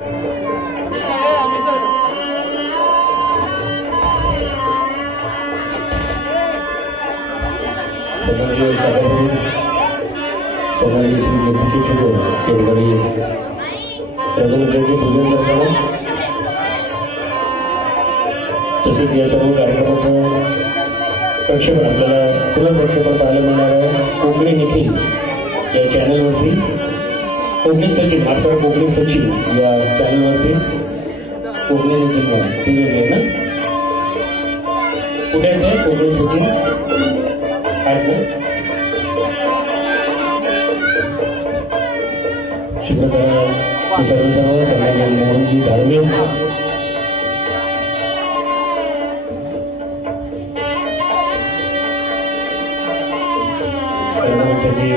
रघुवंशाचे पूजन करताना तसेच या सर्व कार्यक्रमाचं प्रक्षेपण आपल्याला पुनर्प्रक्षेपण पाहायला मिळणार आहे कोकणी निखिल या चॅनलवरती. कोकणी सचिन आपल्या कोकणी सचिन या चॅनलवरती कोकणी निखिल ती वेगळी ना कुठे आहे कोकणी सचिन आहेत ना शिवकरा सर्व सन्मान्य मोहनजी धाडवे रंगमंचाची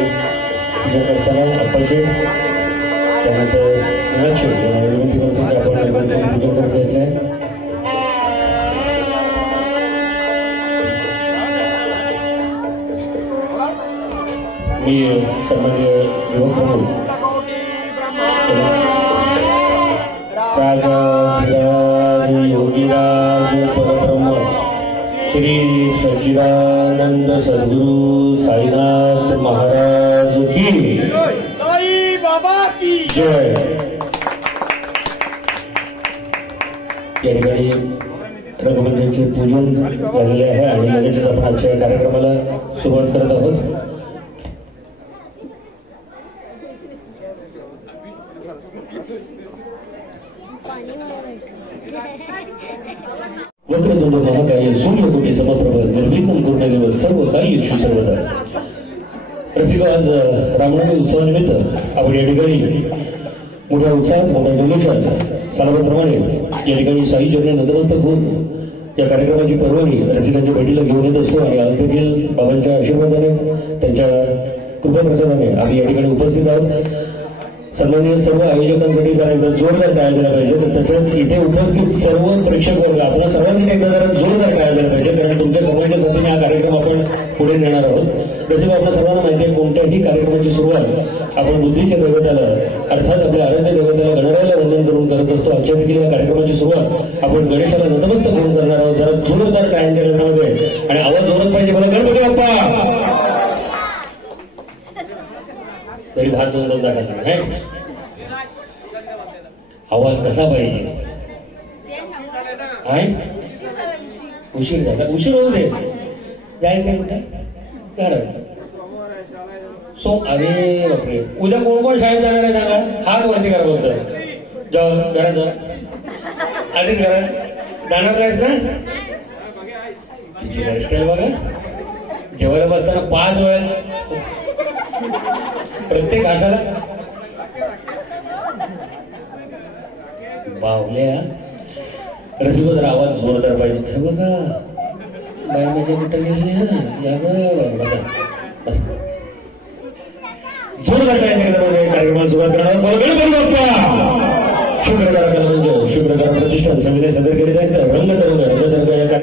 पूजा करताना अप्पाशेठ त्यानंतर मीनाक्षी विनंती करतो की आपण रंगमंचाची पूजा करून द्यायचं आहे. मी सन्मान्य युवक म्हणून राजा योगीराज परब्रह्म श्री सच्चिदानंद सद्गुरु साईनाथ महाराज की साई बाबा की जय. या ठिकाणी रघुवंशाचे पूजन झालेले आहे आणि लगेचच आपण आजच्या कार्यक्रमाला सुरुवात करत आहोत. वक्रतुंड महाकाय सूर्यकोटी समप्रभ निर्विघ्नं कुर्मदेव सर्व कार्येषु सर्वदा. रसिको, आज रामनवमी उत्सवानिमित्त आपण या ठिकाणी मोठ्या उत्साहात मोठ्या जल्लोषात सालाबादप्रमाणे या ठिकाणी साई चरणी नतमस्तक होऊन या कार्यक्रमाची पर्वणी रसिकांच्या भेटीला घेऊन येत असतो आणि आज देखील बाबांच्या आशीर्वादाने त्यांच्या कृपाप्रसादाने आम्ही या ठिकाणी उपस्थित आहोत. सन्माननीय सर्व आयोजकांसाठी जरा एकदा जोरदार टाळ्या झाल्या पाहिजे. तर तसंच इथे उपस्थित सर्व प्रेक्षक वर्ग आपल्या सर्वांसाठी एकदा जरा जोरदार टाळ्या झाल्या पाहिजे कारण तुमच्या सर्वांच्या साथीने हा कार्यक्रम आपण पुढे नेणार आहोत. जसे आपल्या सर्वांना माहिती आहे कोणत्याही कार्यक्रमाची सुरुवात आपण बुद्धीच्या देवताला अर्थात आपल्या आराध्य देवताला गणरायाला वंदन करून करत असतो. आजच्या देखील या कार्यक्रमाची सुरुवात आपण गणेशाला नतमस्तक करून करणार आहोत. जरा जोरदार टाळ्यांच्या गजरामध्ये आणि आवाज जोरात पाहिजे. मला गणपती बाप्पा तरी भात दोन दाखवायचा आहे. आवाज कसा पाहिजे उशीर झाला उशीर होऊ दे जायचं कुठे घरात अरे बापरे उद्या कोण कोण शाळेत जाणार आहे सांगा. हात वरती करा बोलतोय जाऊ घरात जा आधीच घरात जाणार नाहीस ना. तिची हेअरस्टाईल बघा जेवायला बसताना 5 वेळा प्रत्येक घासाला बावल्या. रसिको जरा आवाज जोरदार पाहिजे. हे बघा बाई माझ्या कुठं गेली या जोरदार कार्यक्रमाला सुरुवात करणार. शुक्रकार म्हणजे शुक्रकार प्रतिष्ठान समिती सादर करीत आहेत रंगतरंग या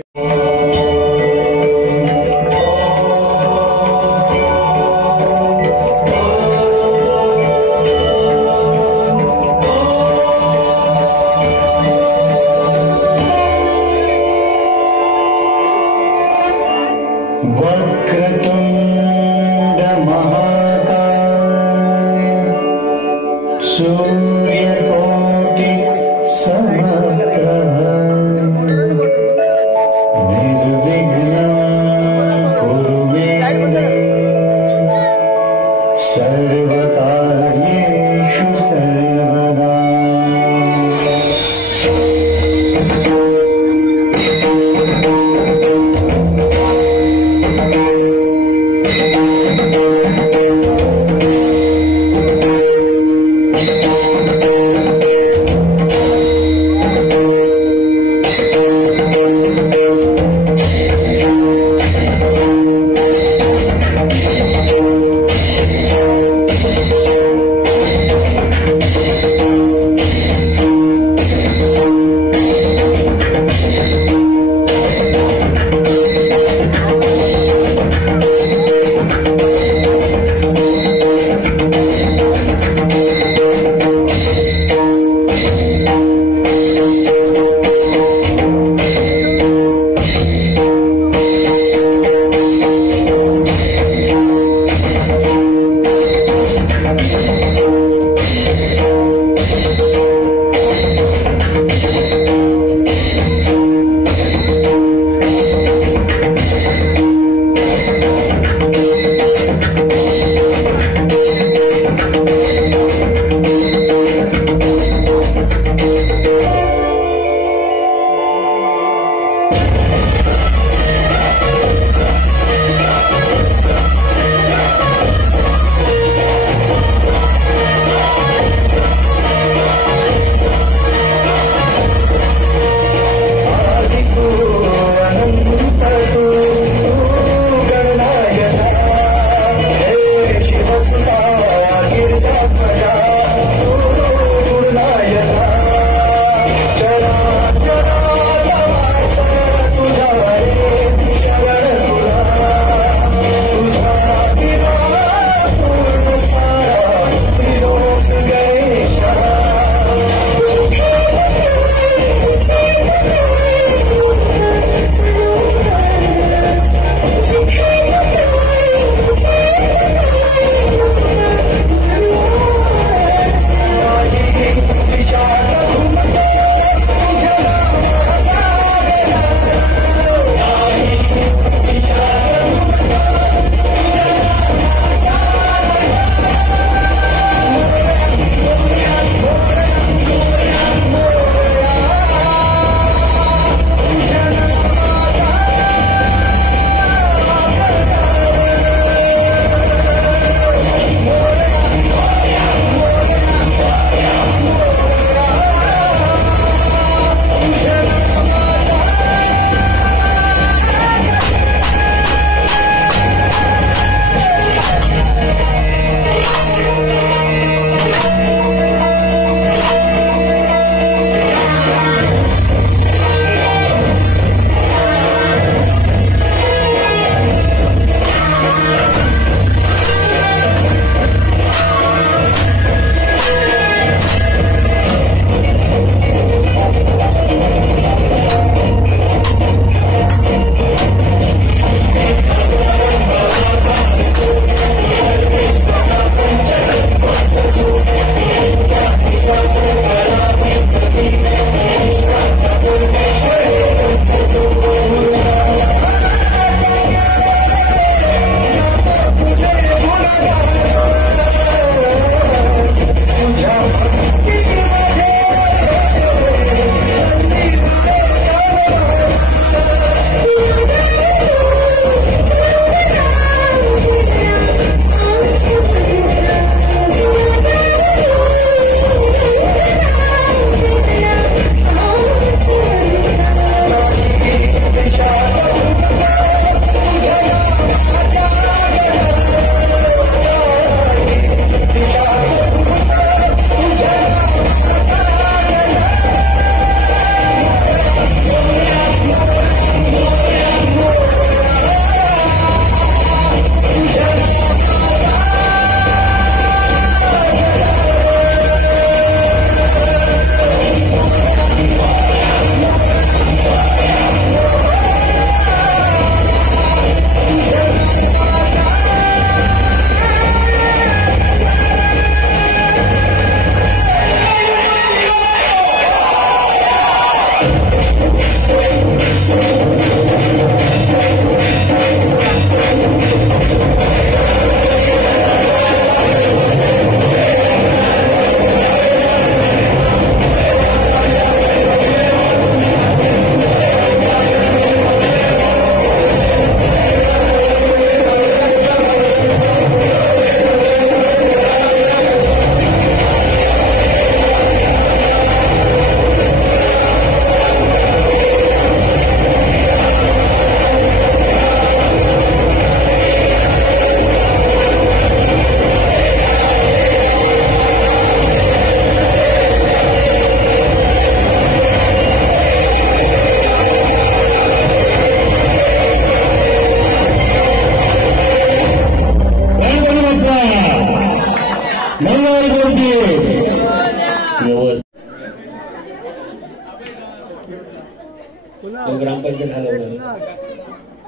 तो ग्रामपंचायत हलवणार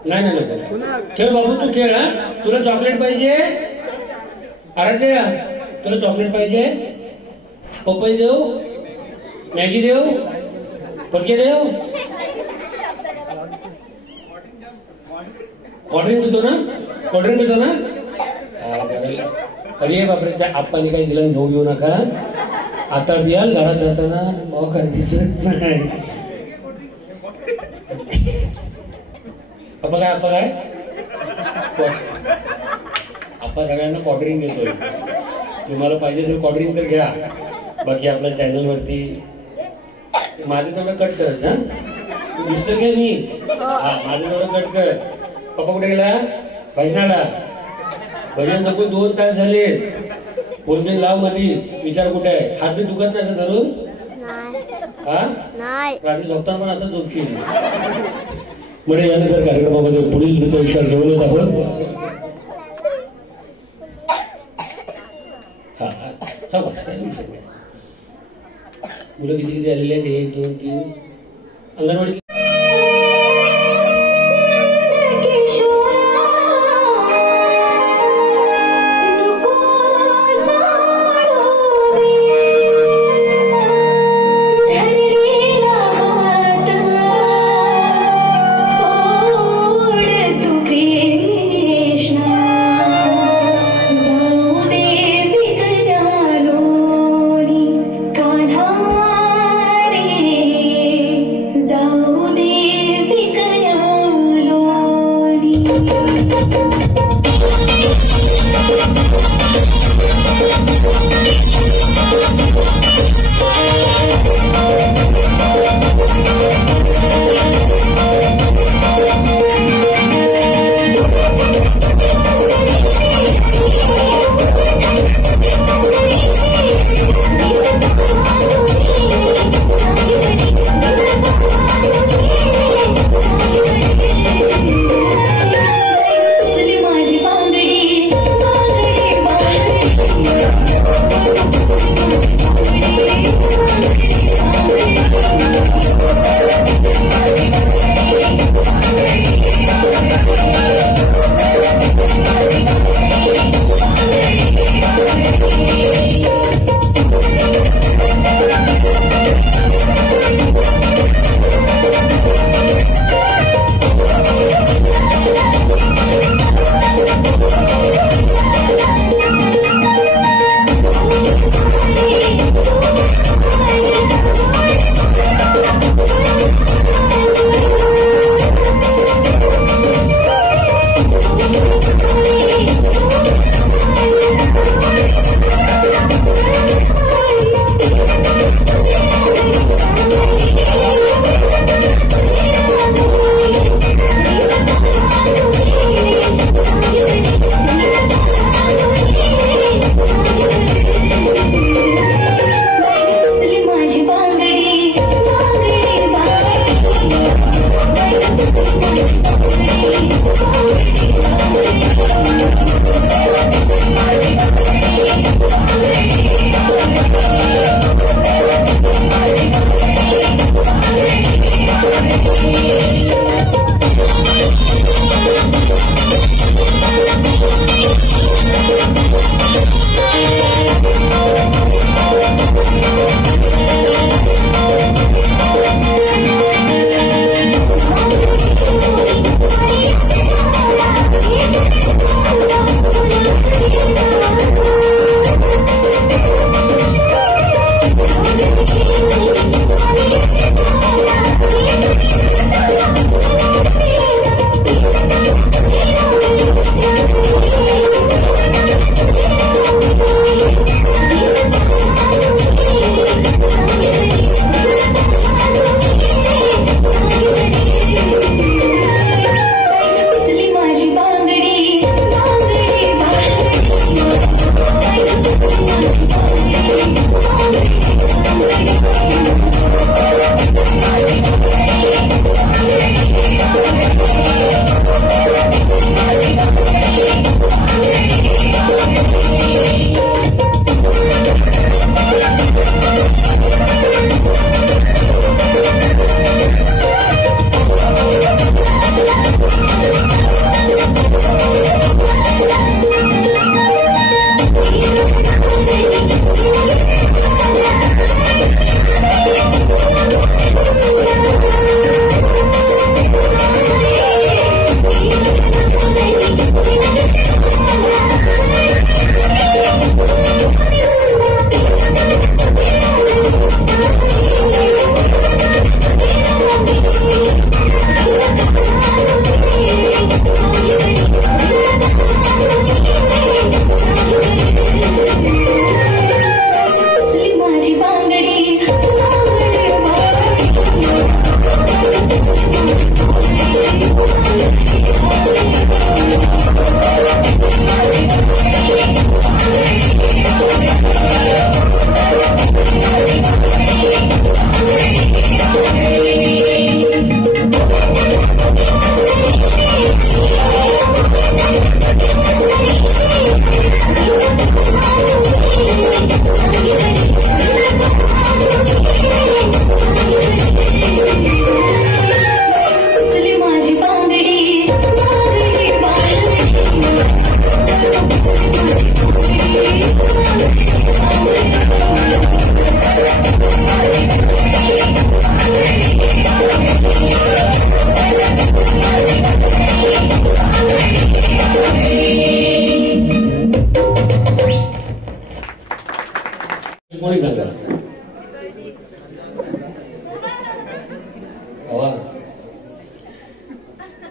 नाही ना नको खेळ बाबू तू खेळ हा तुला चॉकलेट पाहिजे आराध्या तुला चॉकलेट पाहिजे पपई देऊ मॅगी देऊ पटके देऊ कोल्ड्रिंक पितो ना अरे बापरे त्या आप्पाने काही दिलं घेऊन येऊ नका आता बियाल घरात जाताना भाऊ काय दिसत नाही आप्पा काय आप्पा सगळ्यांना कोल्ड्रिंक घेतोय तुम्हाला पाहिजे असेल कोल्ड्रिंक तर घ्या बाकी आपल्या चॅनल वरती माझं तेवढं कट करत ना तू दिसतो का मी माझं तेवढं कट कर पप्पा कुठे गेला भजनाला भजन नको 2 तास झाले पूर्ण लाव मधी विचार कुठे आहे हात बी दुखत नाही धरून हा रात्री झोपताना पण असं झोपशील पुढे यानंतर कार्यक्रमामध्ये पुढील नृत्यविष्कार घेऊनच आपण मुलं किती आलेले आहेत 1 2 3 अंगणवाडी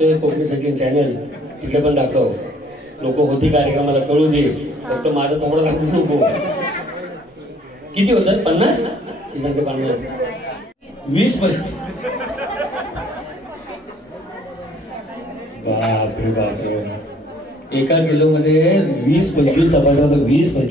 ते कोकणी सचिन चॅनल तिकडे पण दाखव. लोक होती कार्यक्रमाला कळू दे, फक्त माझं थोडं दाखवू नको. किती होतात? 50? ती सांगते 50. 20 बापरे बापरे, एका किलो मध्ये 20-25 चपात्या होतात. 20-25.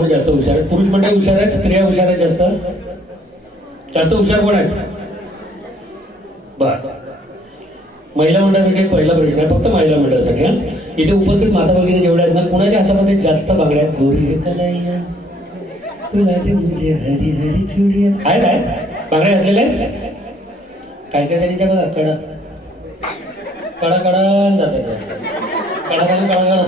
कोण जास्त हुशार आहेत? पुरुष मंडळी हुशार आहेत, स्त्रिया हुशार आहेत जास्त? जास्त हुशार कोण आहेत? बर, महिला मंडळासाठी एक पहिला प्रश्न आहे, फक्त महिला मंडळासाठी. हा, इथे उपस्थित माता भगिनी जेवढ्या आहेत ना, कुणाच्या हातामध्ये जास्त बांगड्या आहेत? गोरी कलाइया तुला दे मुझे हरी हरी चुडिया. आहेत आहेत बांगड्या घातलेल्या आहेत? काय काय त्यांच्या बघा, कडा कडा कडा जातात, कडा कडा कडा कडा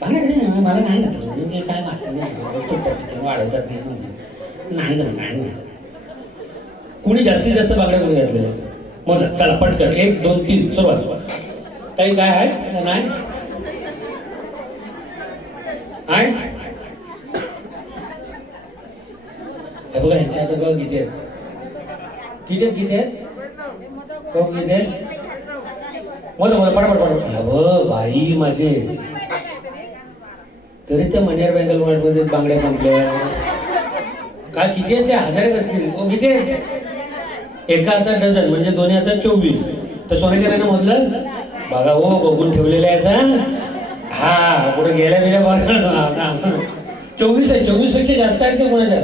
बांगड्या. मला नाही घातलं, काय घातलं वाढवतात नाही. कुणी जास्तीत जास्त बांगड्या कोणी घातलेल्या? मग चला पटकन 1 2 3 सुरुवात. काही काय आहे? नाही आहे? हे बघा ह्यांच्या हातात बघा किती आहेत, किती आहेत, किती आहेत, किती आहेत? मला पटापट बाई माझे, तरी त्या मनियार बँगल मध्ये बांगड्या संपल्या. काय किती आहेत? त्या 1000 असतील. किती आहेत? एका हातात डझन म्हणजे दोन्ही हातात 24. तर सोनेकरांना मधलं बघा हो बघून ठेवलेले आहेत. हा कुठे गेल्या बिल्या बघा 24 आहे. 24 पेक्षा जास्त आहेत का कोणाच्या?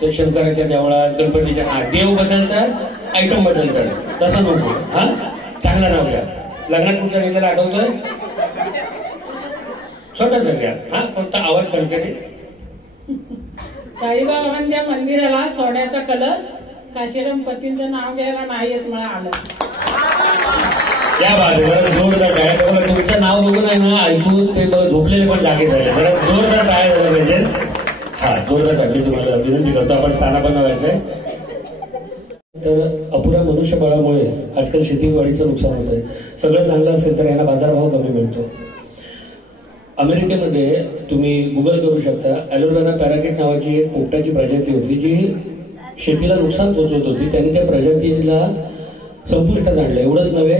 ते शंकराच्या देवळात, गणपतीच्या, हा देव बदलतात, आयटम बदलतात, तसं नको. हा चांगलं नाव घ्या. लग्नात कुठच्या घेतलेला आठवतोय? छोटासा घ्या. हा फक्त आवाज कणकणी. साईबाबांच्या मंदिराला सोन्याचा कलश, काशीराम पतींचं नाव घ्यायला नाही येत मला आलं. त्या बाजूला जोरदार टाळ्या. तुमचं नाव बघून आहे ना ऐकून ते झोपलेले पण जागे झाले. जरा जोरदार टाळ्या झाला पाहिजे. हा जोरदार टाळी तुम्हाला विनंती करतो. आपण स्थानापन्न व्हायचंय. तर अपुऱ्या मनुष्यबळामुळे आजकाल शेतीवाडीचं नुकसान होत आहे. सगळं चांगलं असेल तर यांना बाजारभाव कमी मिळतो. अमेरिकेमध्ये तुम्ही गुगल करू शकता, ॲलोवेरा पॅराकिट नावाची एक पोपटाची प्रजाती होती जी शेतीला नुकसान पोचवत होती. त्यांनी त्या प्रजातीला संपुष्टात आणलं. एवढंच नव्हे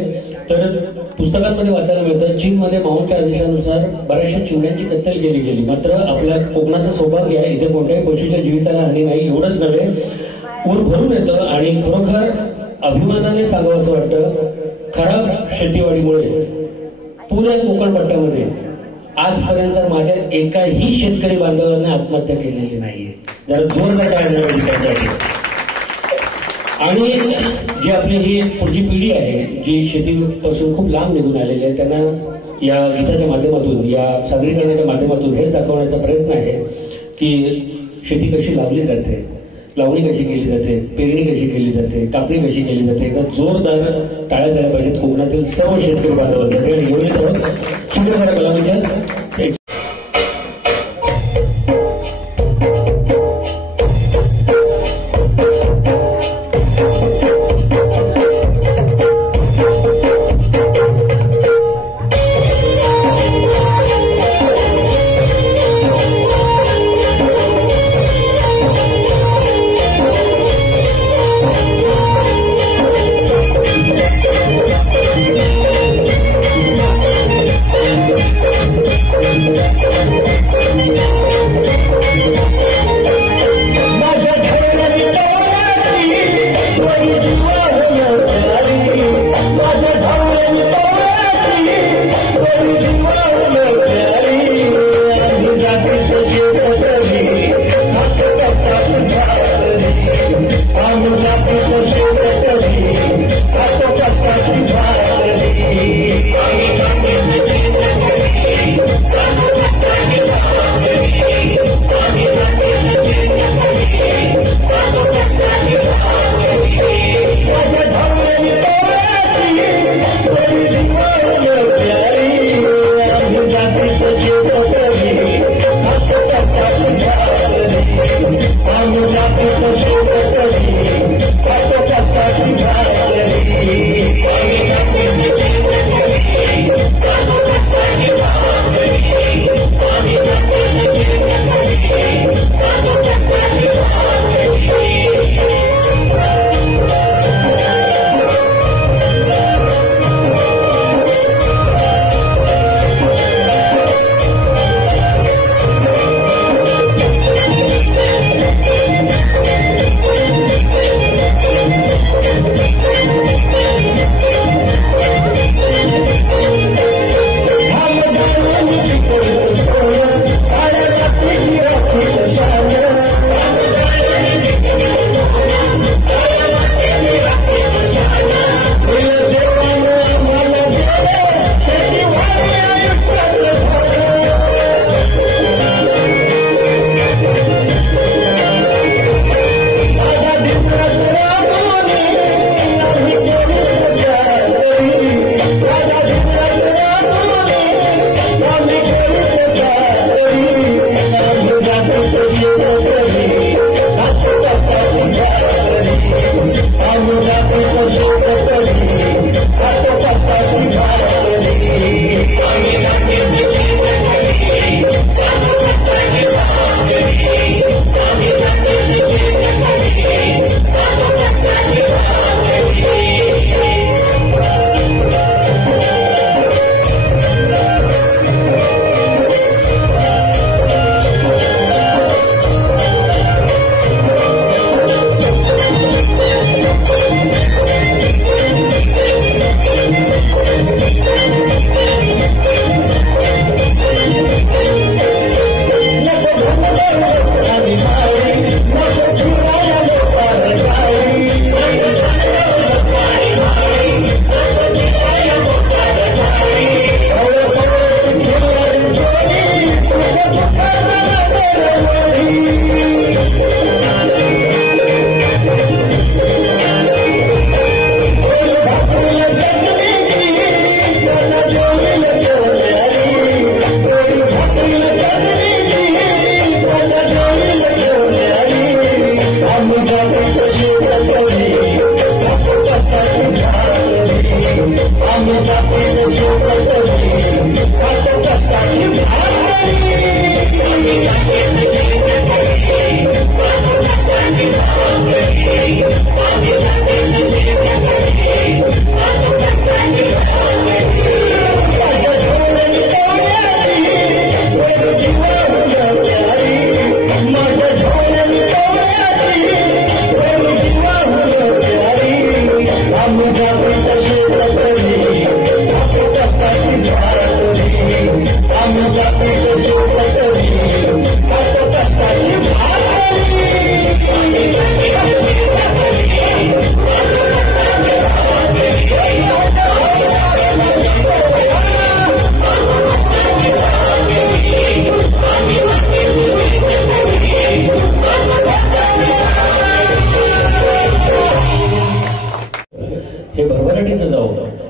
तर पुस्तकांमध्ये वाचायला मिळतं, चीनमध्ये माऊंटच्या आदेशानुसार बऱ्याचशा चिमण्यांची कत्तल केली गेली. मात्र आपल्या कोकणाचं सौभाग्य आहे, इथे कोणत्याही पशूच्या जीविताला हानी नाही. एवढंच नव्हे ऊर भरून येतं आणि खरोखर अभिमानाने सांगावं असं वाटतं, खराब शेतीवाडीमुळे पुऱ्या कोकण पट्ट्यामध्ये आजपर्यंत माझ्या एकाही शेतकरी बांधवांनी आत्महत्या केलेली नाहीये. जरा जोरदार टाळ्या. आणि जी आपली ही पुढची पिढी आहे जी शेतीपासून खूप लांब निघून आलेली आहे, त्यांना या गीताच्या माध्यमातून, या सादरीकरणाच्या माध्यमातून हेच दाखवण्याचा प्रयत्न आहे की शेती कशी लावली जाते, लावणी कशी केली जाते, पेरणी कशी केली जाते, कापणी कशी केली जाते. एकदा जोरदार टाळ्या झाल्या पाहिजेत कोकणातील सर्व शेतकरी बांधवांसाठी. आणि घेऊन येतो शिवराय कलामीच्या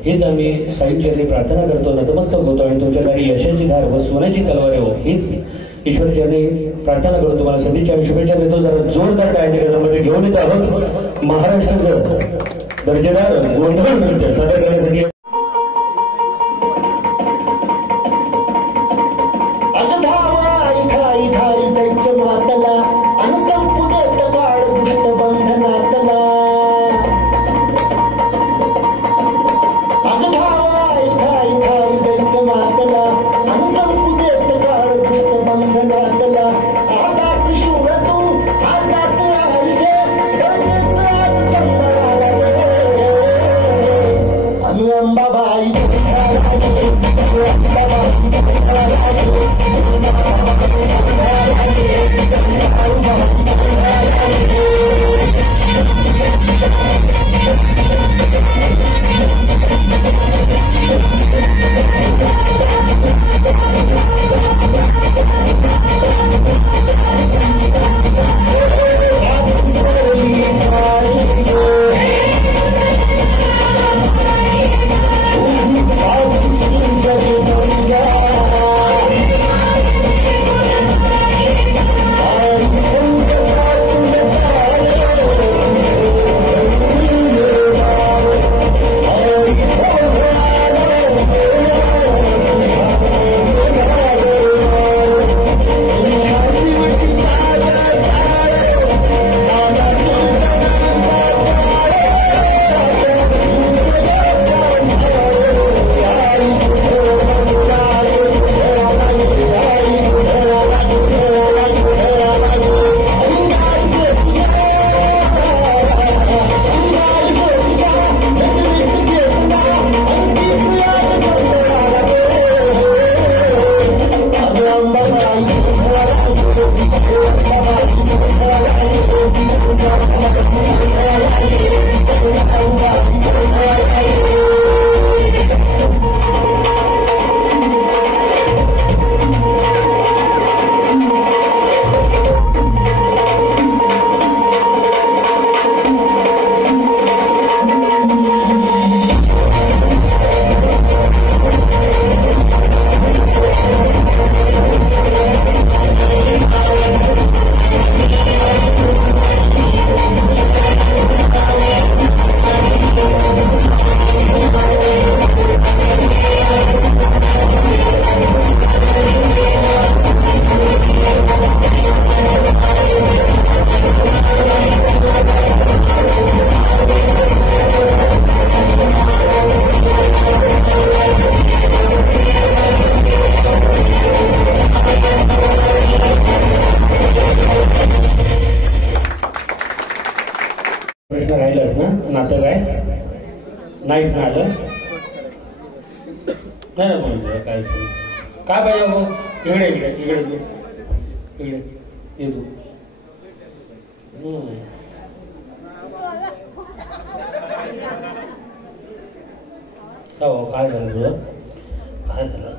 हीच आम्ही साईंचरणी प्रार्थना करतो, नतमस्तक होतो आणि तुमच्याकडे यशाची धार व सोन्याची तलवार हो हीच ईश्वरचरणी प्रार्थना करून तुम्हाला संधीच्या आणि शुभेच्छा देतो. जरा जोरदार टाळ्यांच्या गजरामध्ये घेऊन येतो आहोत महाराष्ट्राचं दर्जेदार गोंधळ नृत्य सादर करण्यासाठी. प्रश्न राहिलाच ना, नातं काय नाहीच ना आलं नाही ना म्हणजे काय पाहिजे हो इकडे इकडे इकडे इकडे ये तू काय झालं तुझं काय झालं.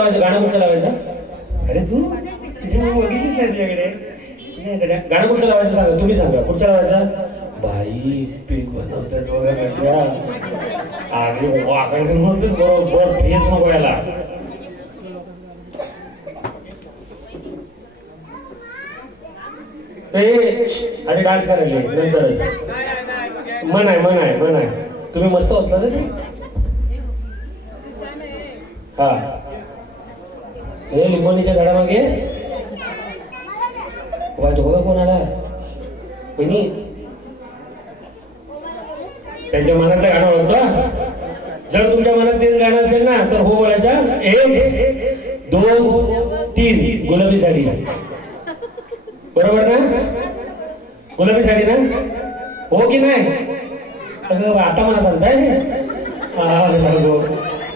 लावायचं गाणं कुठचं लावायचं? अरे तू तुझी बघितली त्याच्याकडे गाणं कुठचं लावायचं सांगा, तुम्ही सांगा कुठचं लावायचं? बाई पीक बनवतात बघा कशा. अरे वाकडे म्हणतो बरोबर फेस नको याला. आधी डान्स करायला नंतर मन आहे. तुम्ही मस्त होत ना ते. हा हे लिंबोनीच्या झाडामागे तो बघा कोण आला. त्यांच्या मनातलं गाणं होतं. जर तुमच्या मनात तेच गाणं असेल ना तर हो बोलायचा. 1 2 3 गुलाबी साडी. बरोबर ना? गुलाबी साडी ना? हो की नाही? आता मनात आणताय.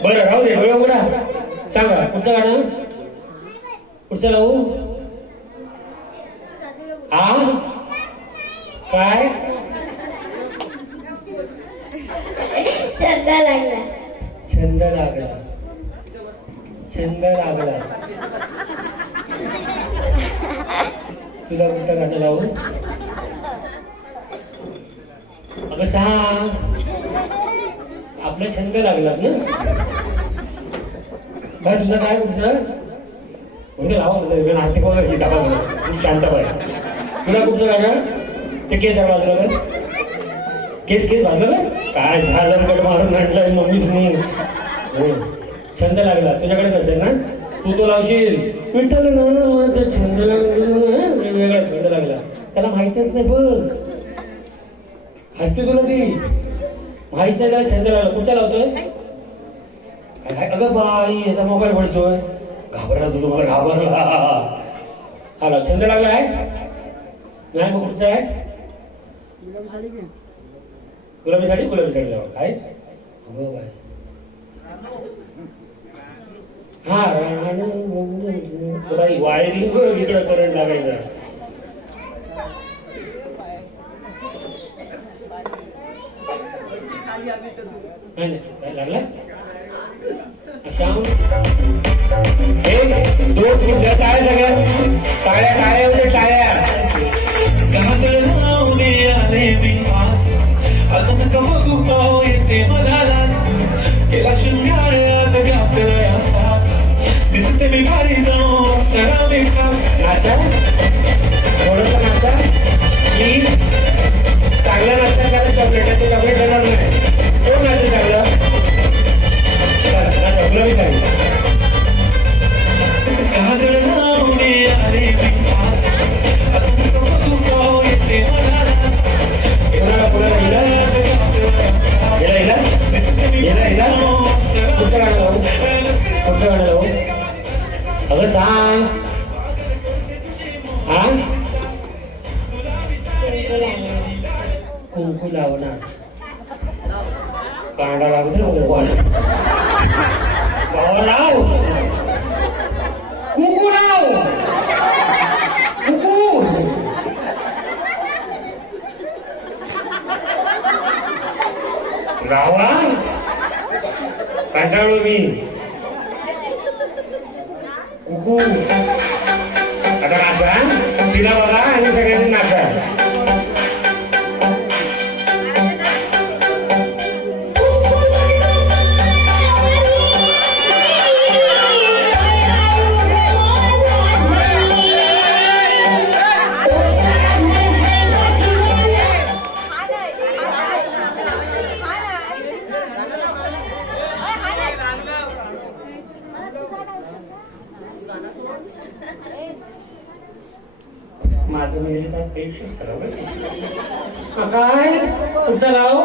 बरं राहू दे. डोळे उघडा. सांगा कुठचं गाणं? कुठचं लावू? काय? छंद लागला. छंद लागला. तुला कुठलं गाणं लावू? अगं सांग. आपला छंद लागला ना. भाई तुझं काय कुठचं? म्हणजे लावा नास्तिक वगैरे की टाका तुम्ही शांत पाहिजे. तुला कुठचं गाणं? ते केस आहे बाजूला. केस बाजूला काय 1000 कट मारून आणलाय मम्मीसनी. छंद लागला. तुझ्याकडे नसेल ना तू तो लावशील. विठ्ठल ना छंद लागला. वेगवेगळा छंद लागला. त्याला माहितीच नाही बघ. हसते तुला ती माहित नाही. त्याला छंद लागला. कुठचा लावतोय? अगं बाई याचा मोबाईल पडतोय. घाबरला तू. तुम्हाला घाबरला. हा छंद लागला आहे नाही. मग कुठचा आहे? गुलाबी साडी लावा. काय? हा बाई वायरिंग इकडं करंट लागायचं. लागला. दोन कुठल्या टाळ्या सगळ्या टाळ्या. येते मनाला केला शृंगार दिसते मी भारी जाऊ. नाचा थोडस नाचा. प्लीज चांगला नाचा कारण चॉकलेटाचं चॉकलेट देणार नाही. कोण नाचं चांगलं? गुलाबी साडी. अगं सांग. कुंकू लावणार. कांडा लागतो लाव. कुंकू लाव. कुंकू लावा. कंटाळलो मी. कुकू आता नाचा. तिला बघा आणि सगळ्यांनी नाचा. माझं मेल काय पेशच करावं. काय कुठचा लाव?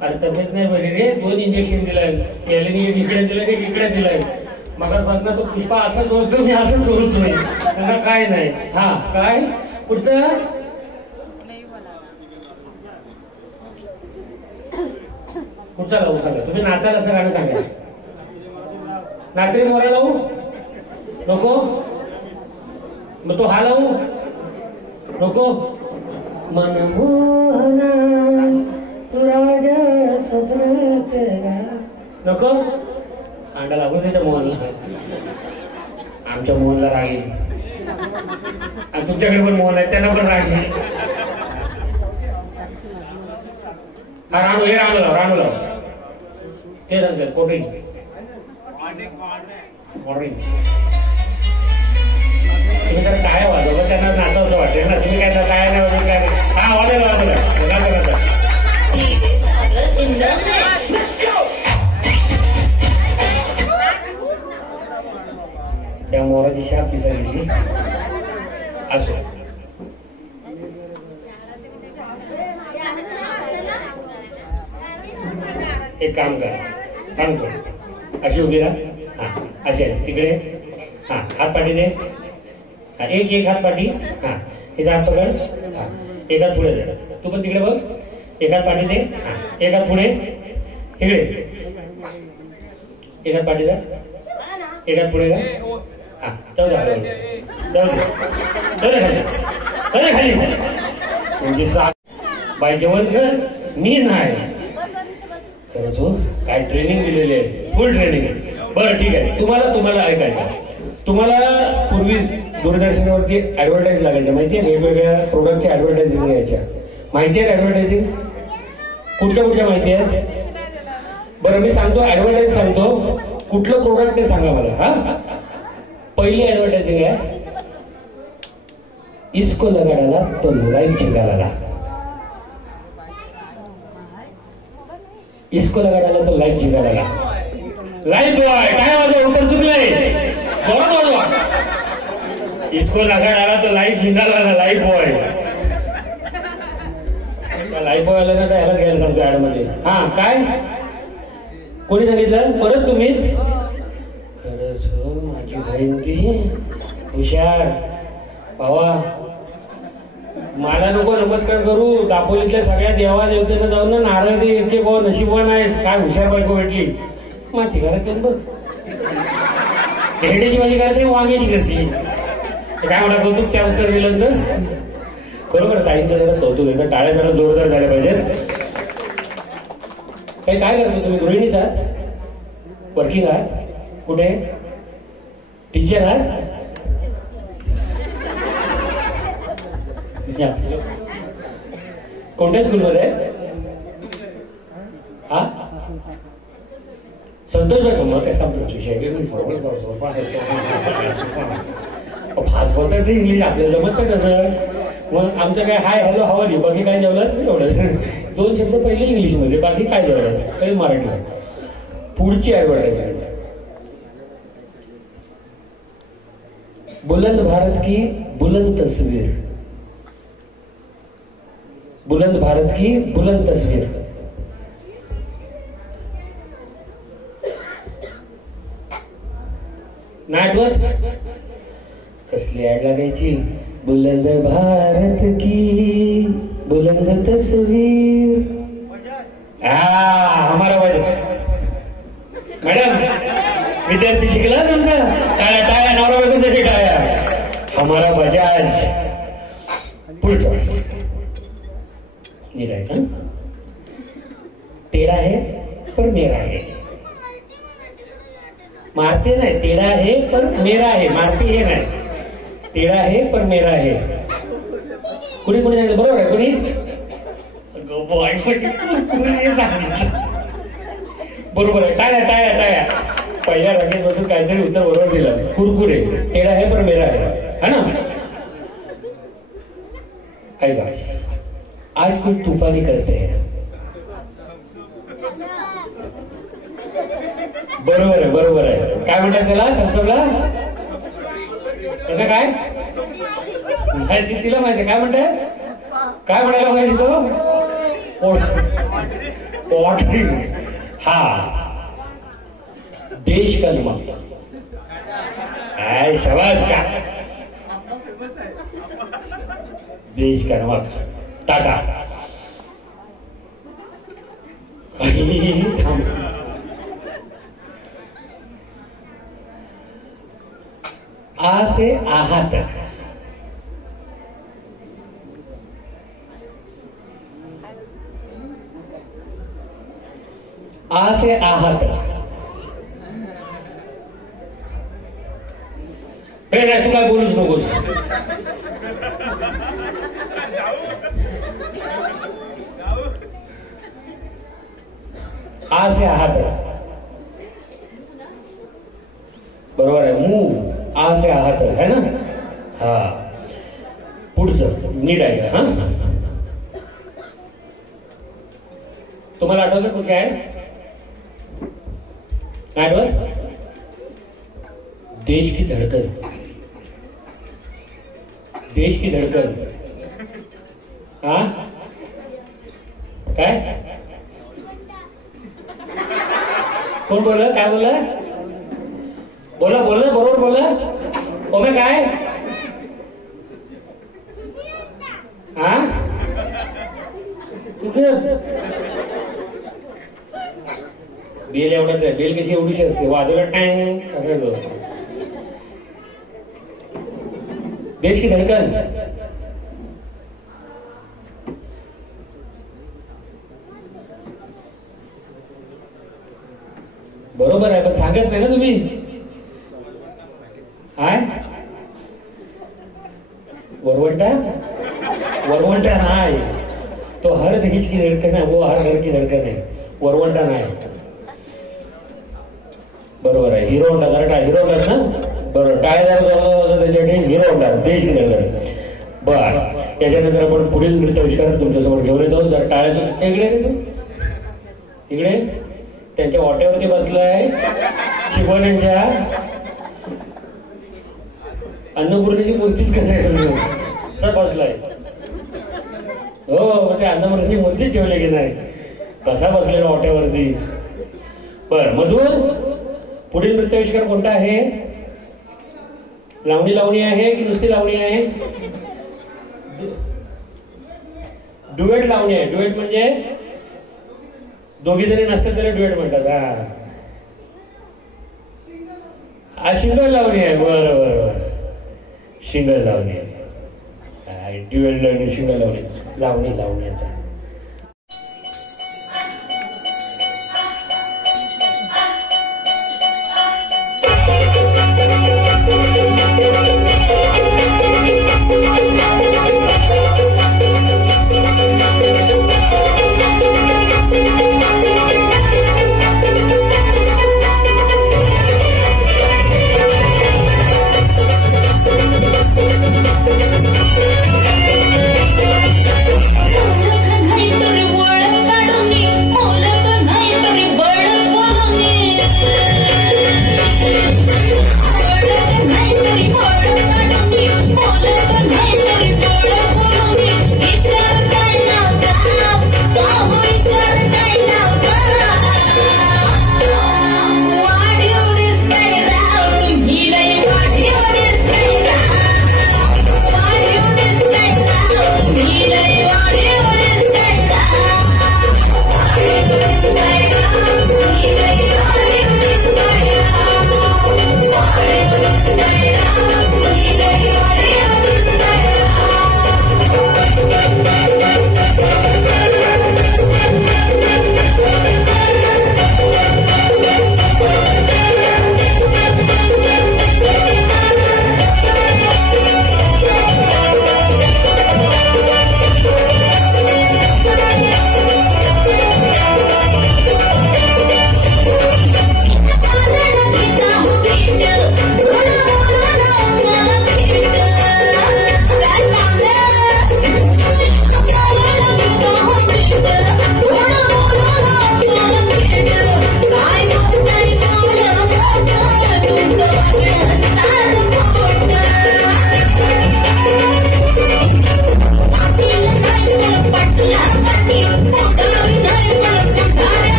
अरे तब्येत नाही बरी रे. 2 इंजेक्शन दिलंय. याने इकडे दिलं की इकडे दिलंय. मगापासून तो पुष्पा असंच बोलतो. मी असंच बोलतोय. त्यांना काय नाही. हा काय कुठचं? कुठचा लावू सांगा. तुम्ही नाचायला असं गाणं सांगा. नाचरी मोरा लावू नको. मग तो हा लावू नको. मनमोहना तू राजा स्वप्न नको. भांडा लागू त्याच्या मोहनला. आमच्या मोहनला राग येईल आणि तुमच्याकडे पण मोहन आहे त्यांना पण राग येईल. हा राणू हे राणू लाव ते सांगतात कोटिंग मॉर्निंग. तुम्ही तर काय वाजवलं त्यांना नाचावंसं वाटेल ना. तुम्ही काय काय नाही वाजवत काय. हा वाजवलं त्या मोराची शाप पिसाळली असो. एक काम कर अशी उभी राहा. हा अशी तिकडे. हा हात पाठी दे. हा एक हात पाठी. हा एक हात पकड. हा एक हात पुढे दे. तू पण तिकडे बघ. एक हात पाठी दे. हा एक हात पुढे इकडे. एक हात पाठी दे. एक हात पुढे. हा जाऊ दे खाली तुमची साथ बाय जेवण कर. मी नाही खरंच हो. काय ट्रेनिंग दिलेली आहे. फुल ट्रेनिंग. बरं ठीक आहे. तुम्हाला ऐकायचं. तुम्हाला पूर्वी दूरदर्शनावरती ऍडव्हर्टाईज लागायच्या माहितीये. वेगवेगळ्या प्रोडक्टच्या ऍडव्हर्टायझिंग यायच्या. माहिती आहे ऍडव्हर्टायझिंग कुठच्या माहिती आहे. बरं मी सांगतो ऍडव्हर्टाईज सांगतो. कुठलं प्रोडक्ट ते सांगा मला. हा पहिली ऍडव्हर्टायझिंग आहे. इसको लगा डाला तो लाइट जगा डाला. इसको लगा डाला तो लाइट जगा डाला. लाइट बॉय काय वाजवा उत्तर चुकलंय. बरोबर वाजवा. इसको लगा डाला तो लाइट जिंगा डाला. लाइट बॉय लाइट बॉय आलं ना तर ह्यालाच घ्यायला सांगतो ऍड मध्ये. हा काय कोणी सांगितलं परत तुम्हीच. खरंच हो माझी बहीण ती हुशार. भावा मला नको नमस्कार करू. दापोलीतल्या सगळ्या देवा देवतेला जाऊन ना नारळ दे. इतके भाऊ नशिबवान आहे. काय हुशार बायको भेटली. माती घरात बघ. खेड्याची भाजी करते वांग्याची करते. काय म्हणा कौतुक त्या उत्तर दिलं तर खरोखर ताईंचं जरा कौतुक आहे. टाळ्या जरा जोरदार झाल्या पाहिजेत. काय करतो तुम्ही. गृहिणीच आहात. वर्किंग आहात. कुठे टीचर आहात. कोणत्या स्कूलमध्ये. हा संतोष भाई मग काय सांगतो. फास्ट बोलतात ते इंग्लिश आपल्याला जमत नाही तसं. मग आमचं काय हाय हॅलो हवा नाही. बाकी काय जेवलंच एवढं. 2 शब्द पहिले इंग्लिशमध्ये बाकी काय जेवलं काही मराठी. पुढची ऍडव्हर्टाइजमेंट. बुलंद भारत की बुलंद तस्वीर. बुलंद भारत की बुलंद तस्वीर. नाटवर कसली ऍड लागायची. बुलंद भारत की बुलंद तस्वीर. हमारा मॅडम विद्यार्थी शिकला तुमचा. टाळ्या टाळ्या नवरा बायकोसाठी टाळ्या. हमारा बजाज. पुढचं नीट आहे. टेढ़ा है पर मेरा है. मारते नाही. टेढ़ा है पर मेरा है. मारते हे नाही. टेढ़ा है पर मेरा है. कुणी सांगितलं बरोबर आहे. कुणी बरोबर आहे. टाळ्या टाळ्या टाळ्या. पहिल्या रांगेत बसून काहीतरी उत्तर बरोबर दिलं. कुरकुरे. टेढ़ा है पर मेरा है ना. ऐका आज कुछ तूफानी करते हैं. बरोबर आहे. काय म्हणतात त्याला थम्सअपला. काय तिला माहिती काय म्हणताय. काय म्हणायला पाहिजे तो. पॉटरिंग. हा देश का नमक. शाबाश का देश का नमक. टाटा. आ से आहा तक. आ से आहा तक. हे नाही, तू काय बोलूच नकोस. आ से आहात, बरोबर आहे. मूव आ से आहात है ना. हा, पुढचं नीट आहे का? हा, तुम्हाला आठवतं कुठे आहे? काय आठवत? देश की धडकन. देश की धडकन. हा, काय कोण बोलला? काय बोलला? बोला बोला, बरोबर बोला. ओमे काय? हा, बेल एवढंच आहे. बेल कशी एवढीशी असते, वाजवला टँग करायचं. देश की धडकन. बरोबर आहे, पण सांगत नाही ना तुम्ही. काय वरवंटा? वरवंटा नाही, तो हर देश की धडकन आहे, वो हर घर की धडकन आहे. वरवंटा नाही. बरोबर आहे. हिरो होंडा, जरा हिरो होंडाच ना. बरोबर, टाळ्या त्याच्यासाठी हिरो होंडा, देश की धडकन. बर, त्याच्यानंतर आपण पुढील नृत्याविष्कार तुमच्यासमोर घेऊन येतो. जर टाळ्याचं इकडे इकडे त्यांच्या वाट्यावरती बसलाय शिवण्यांच्या अन्नपूर्णेची मूर्तीच करायला बसलाय. हो, ते अन्नपूर्णेची मूर्तीच ठेवली की नाही, कसा बसलेला वाट्यावरती. बर, मधून पुढील नृत्याविष्कार कोणता आहे? लावणी आहे की नुसती लावणी आहे? डुएट लावणी आहे. डुएट म्हणजे दोघी जणी नसतात त्याला डुएट म्हणतात. हा, सिंगल लावणी आहे. बरोबर, सिंगल लावणी आहे. ड्युएट लावणी, सिंगल लावणी. लावणी आता Oh,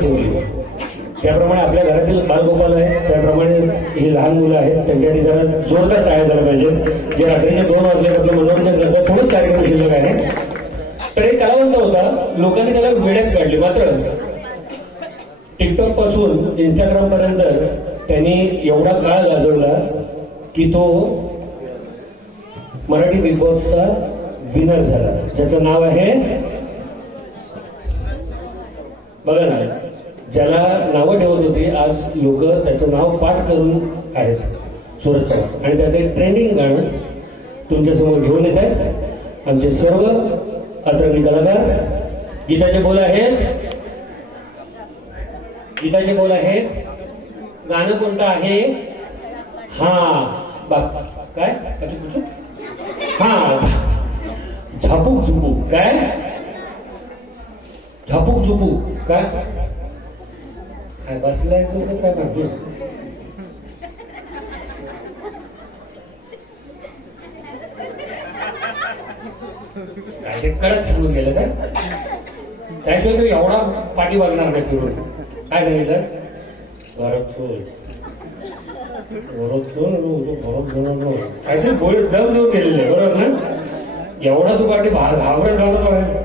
ठेवली. त्याप्रमाणे आपल्या घरातील बालगोपाल आहेत, त्याप्रमाणे ही लहान मुलं आहेत, त्यांच्यासाठी जरा जोरदार टाळ्या झाला पाहिजे. जे रात्रीचे 2 वाजले आपलं मनोरंजन करतात, थोडंच कार्यक्रम शिल्लक आहे. तर एक कलावंत होता, लोकांनी त्याला वेड्यात काढली. मात्र टिकटॉक पासून इंस्टाग्राम पर्यंत त्यांनी एवढा काळ गाजवला की तो मराठी बिग बॉसचा विनर झाला, ज्याचं नाव आहे, बघा ना, ज्याला नावं ठेवत होती आज लोक त्याचं नाव पाठ करून आहेत, सूरज चव्हाण. आणि त्याचं एक ट्रेंडिंग गाणं तुमच्यासमोर घेऊन येत आहेत आमचे सर्व अग्रणी कलाकार. गीताचे बोल आहेत, गीताचे बोल आहेत. गाणं कोणतं आहे? काय झापूक झुपूक. काय झापूक झुपूक? काय बसलाय काय माहिती? काय ते कडक सांगून गेलं काय? त्याशिवाय तो एवढा पाठी बघणार नाही फिरून. काय सांगितलं? घरात काहीतरी गोळी दम देऊन गेलेले, बरोबर ना? एवढा तू पाठी घाबरत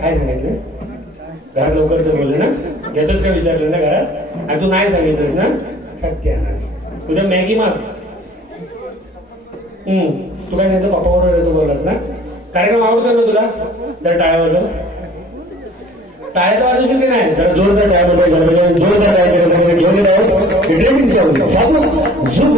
काय सांगितलं? घरात लवकर तर बोलले ना, येतच काय विचारलं ना घरात, आणि तू नाही सांगितलंस ना? सत्यानाश, तुझ्या मॅगी माग. तू काय सांगितलं? पप्पा बरोबर येतो बोललास ना? कार्यक्रम आवडतो ना तुला? जरा टाळ्या वाजव. टाळ्या तर वाजवशील की नाही? जरा जोरदार टाळ्या वाजवायचं, जोरदार टाळ्या घेऊन शुभ.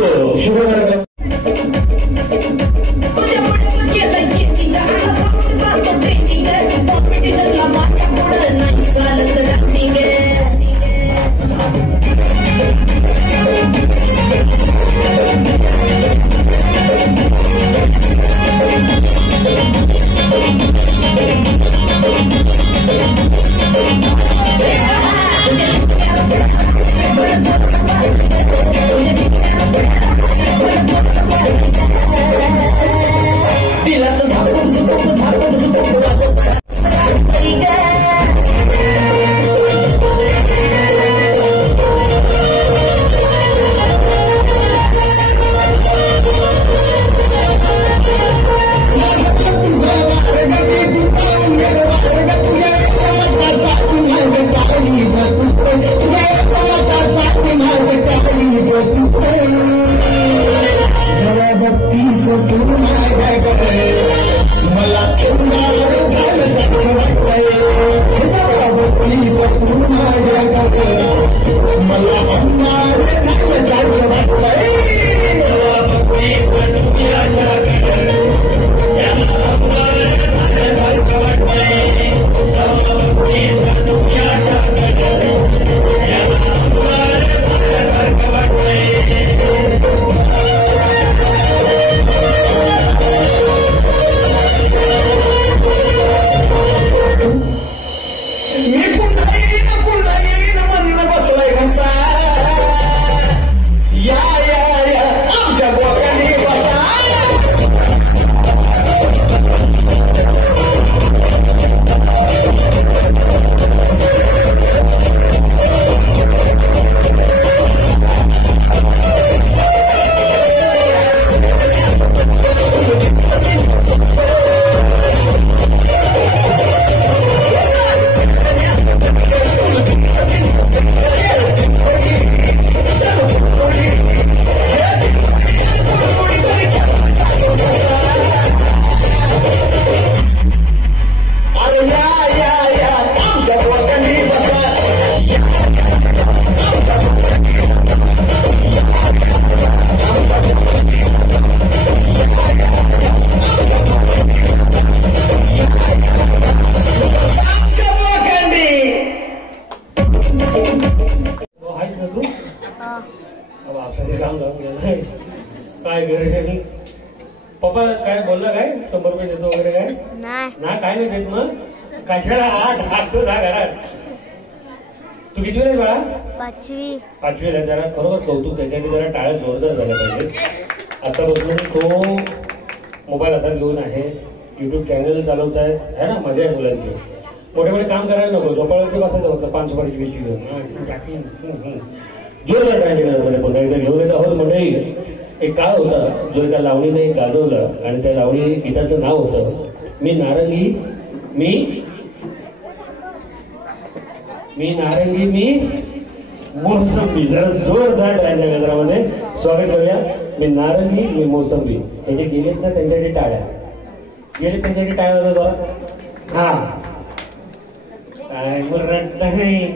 पप्पा काय बोलला काय 100 रुपये देतो वगैरे काय नाही काय नाही देत मग कशाला आठ तो जा घरात. तू किती वेळ बाळा? 5वी ला. जरा खरोखर कौतुक त्याच्याने जरा टाळ्या जोरदार झाल्या पाहिजे. आता बसून तो मोबाईल हातात घेऊन आहे, युट्यूब चॅनल चालवत आहे ना, मजा आहे मुलांची. मोठे मोठे काम करायला नको, झोपाळ्यावरती बसायचं फक्त 5 सुपारीची पिशवी घेऊन. जोरदार टाळ्या पुन्हा एकदा घेऊन येत आहोत मंडळी. एक काळ होता जो एका लावणीने गाजवलं आणि त्या लावणी गीताचं नाव होतं मी नारंगी मी मोसंबी. जरा जोरदार टाळ्या गजरामध्ये स्वागत करूया. मी नारंगी मी मोसंबी. हे जे गेलेत ना त्यांच्यासाठी टाळ्या, गेले त्यांच्यासाठी टाळ्या होता जरा. हा काय रट्ट आहे.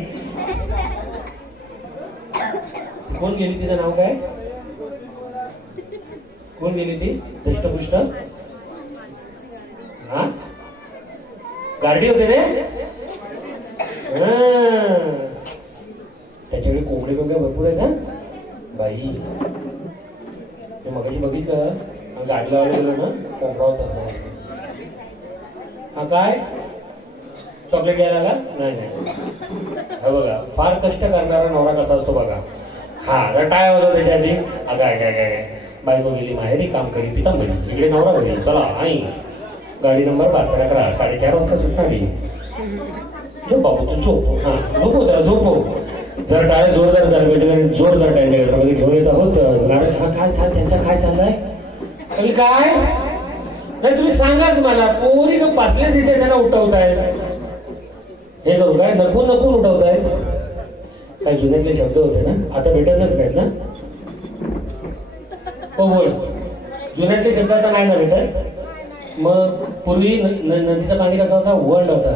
कोण गेली, तिचं नाव काय, कोण गेली ती दष्टपुष्ट? हा गार्डी होते रे. त्याच्याकडे कोंबडे भरपूर आहेत. हा बाई ते मगाशी बघितलं गाडी लावायला गेलो ना, कोंबडा होता. हा काय चॉकलेट घ्यायला आला? नाही. हा बघा फार कष्ट करणारा नवरा कसा असतो बघा. हा टाळ्या होता त्याच्या आधी. काय बायको गेली माहेरी, काम करी पितांबरी, इकडे नवरा घरी. चला आई गाडी नंबर 12 3:30 वाजता सुटणारी. झोप बाबू तू झोप. हा झोपो त्याला झोपो. जर टाळ्या जोरदार झाल्या जोरदार टाळ्या घेऊन येत आहोत. हा काय त्यांचा काय चाललाय काय नाही तुम्ही सांगाच मला. पोरी पासल्याच इथे त्यांना उठवताय. हे करू काय नकून उठवताय. काय जुन्यातले शब्द होते ना, आता भेटतच नाहीत ना. हो बोल, जुन्यातले शब्द आता नाही ना भेटत. मग पूर्वी नदीचं पाणी कसं होता, वंड होता.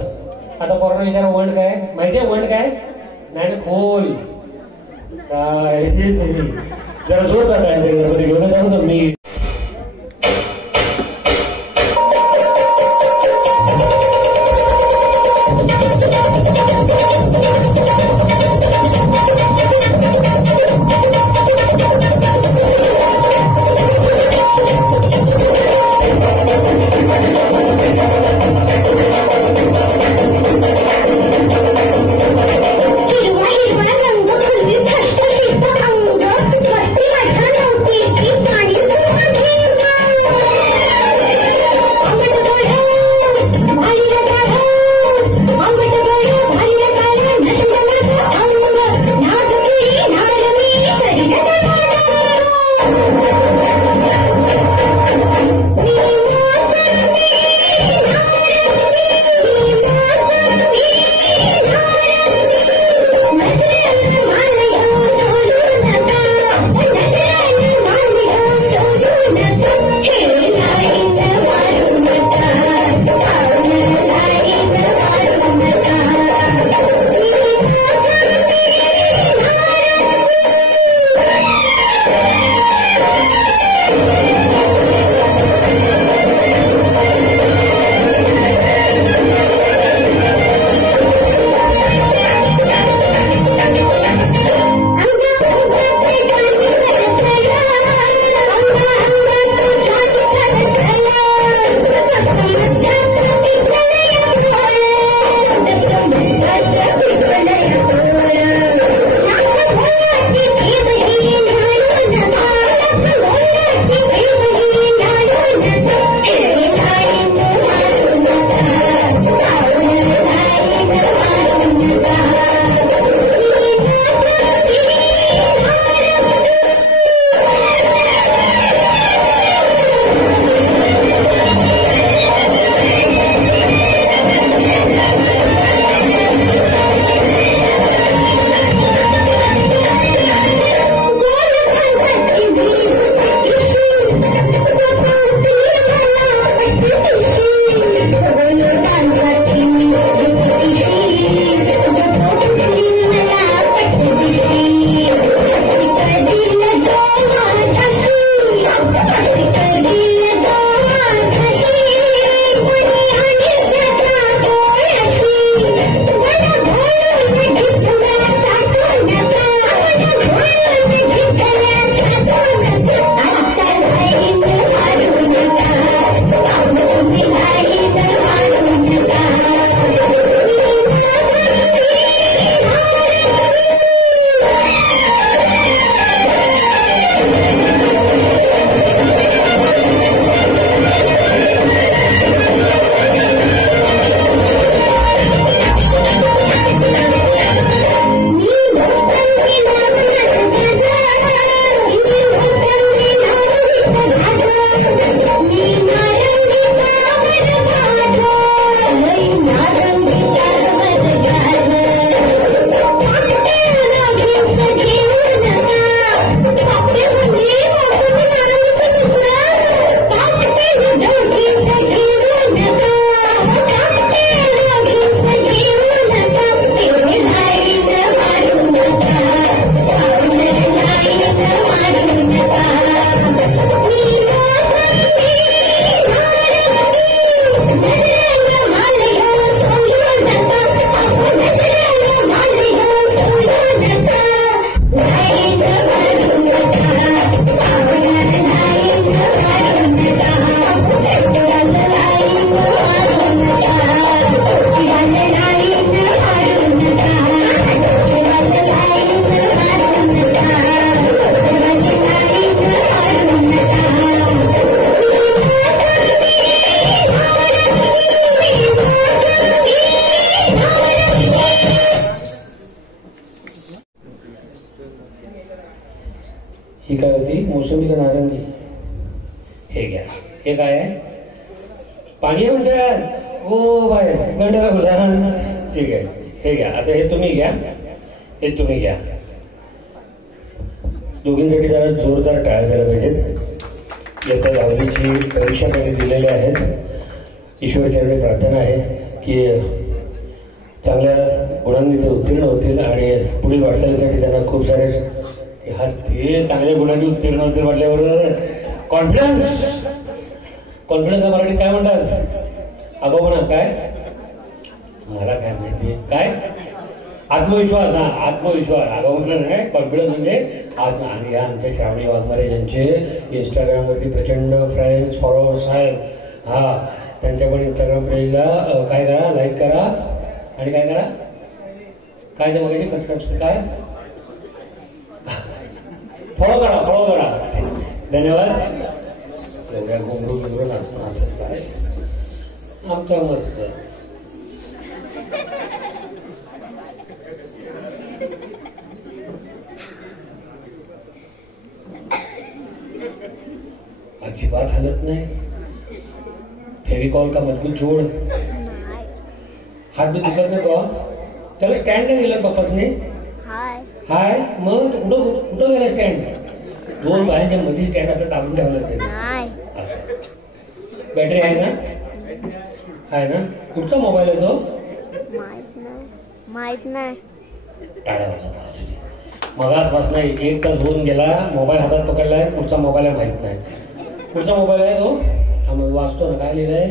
आता पोरांना विचार वंड काय माहितीये, वंड काय नाही खोल काय. तुम्ही जरा जोरदार काय घेऊन जाऊ मी. अंग ही काय होती, मोसंबी का नारंगी? हे घ्या. हे काय आहे? पाणी म्हणतात. हो बाय गंड उदाहरण. ठीक आहे, हे घ्या. आता हे तुम्ही घ्या, हे तुम्ही घ्या. दोघींसाठी जरा जोरदार टाळ्या झाल्या पाहिजेत. येत्या दहावीची परीक्षा त्यांनी दिलेल्या आहेत. ईश्वरचरणी प्रार्थना आहे की चांगल्या गुणांनी ते उत्तीर्ण होतील आणि पुढील वाटचालीसाठी त्यांना खूप सारे ते चांगल्या गुणांनी उत्तीर्ण होतील म्हटल्यावर कॉन्फिडन्स. कॉन्फिडन्स मराठीत काय म्हणतात? अगोपणा. काय? मला काय माहिती काय? आत्मविश्वास. हा, आत्मविश्वास. अगोपणा नाही, कॉन्फिडन्स म्हणजे आत्मा. आणि या आमच्या श्रावणी वाघमारे ज्यांचे इंस्टाग्रामवरती प्रचंड फ्रेंड्स फॉलोअर्स आहेत, हा, त्यांच्या पण इंस्टाग्राम पेजला काय करा, लाईक करा आणि काय करा, काय ते बघायची फसफस काय फॉलो करा, फॉलो करा. धन्यवाद. एवढ्या घुमरून घुमरून असं काय आमच्या मस्त. अजिबात हलत नाही. फेविकॉल का मजबूत जोड. हात बी दुखत नाही का? त्याला स्टँड नाही दिलं पप्पासने. हाय मग कुठं कुठं गेला स्टँड? दोन बाहेरच्या मध्ये स्टँड आता टाकून ठेवलं ते. बॅटरी आहे ना? आहे ना? कुठचा मोबाईल आहे तो? माहित नाही. मगाचपासून एक तास होऊन गेला, मोबाईल हातात पकडलाय, पुढचा मोबाईल आहे माहित नाही. पुढचा मोबाईल आहे तो? मग वाचतो ना, काय लिहिलंय?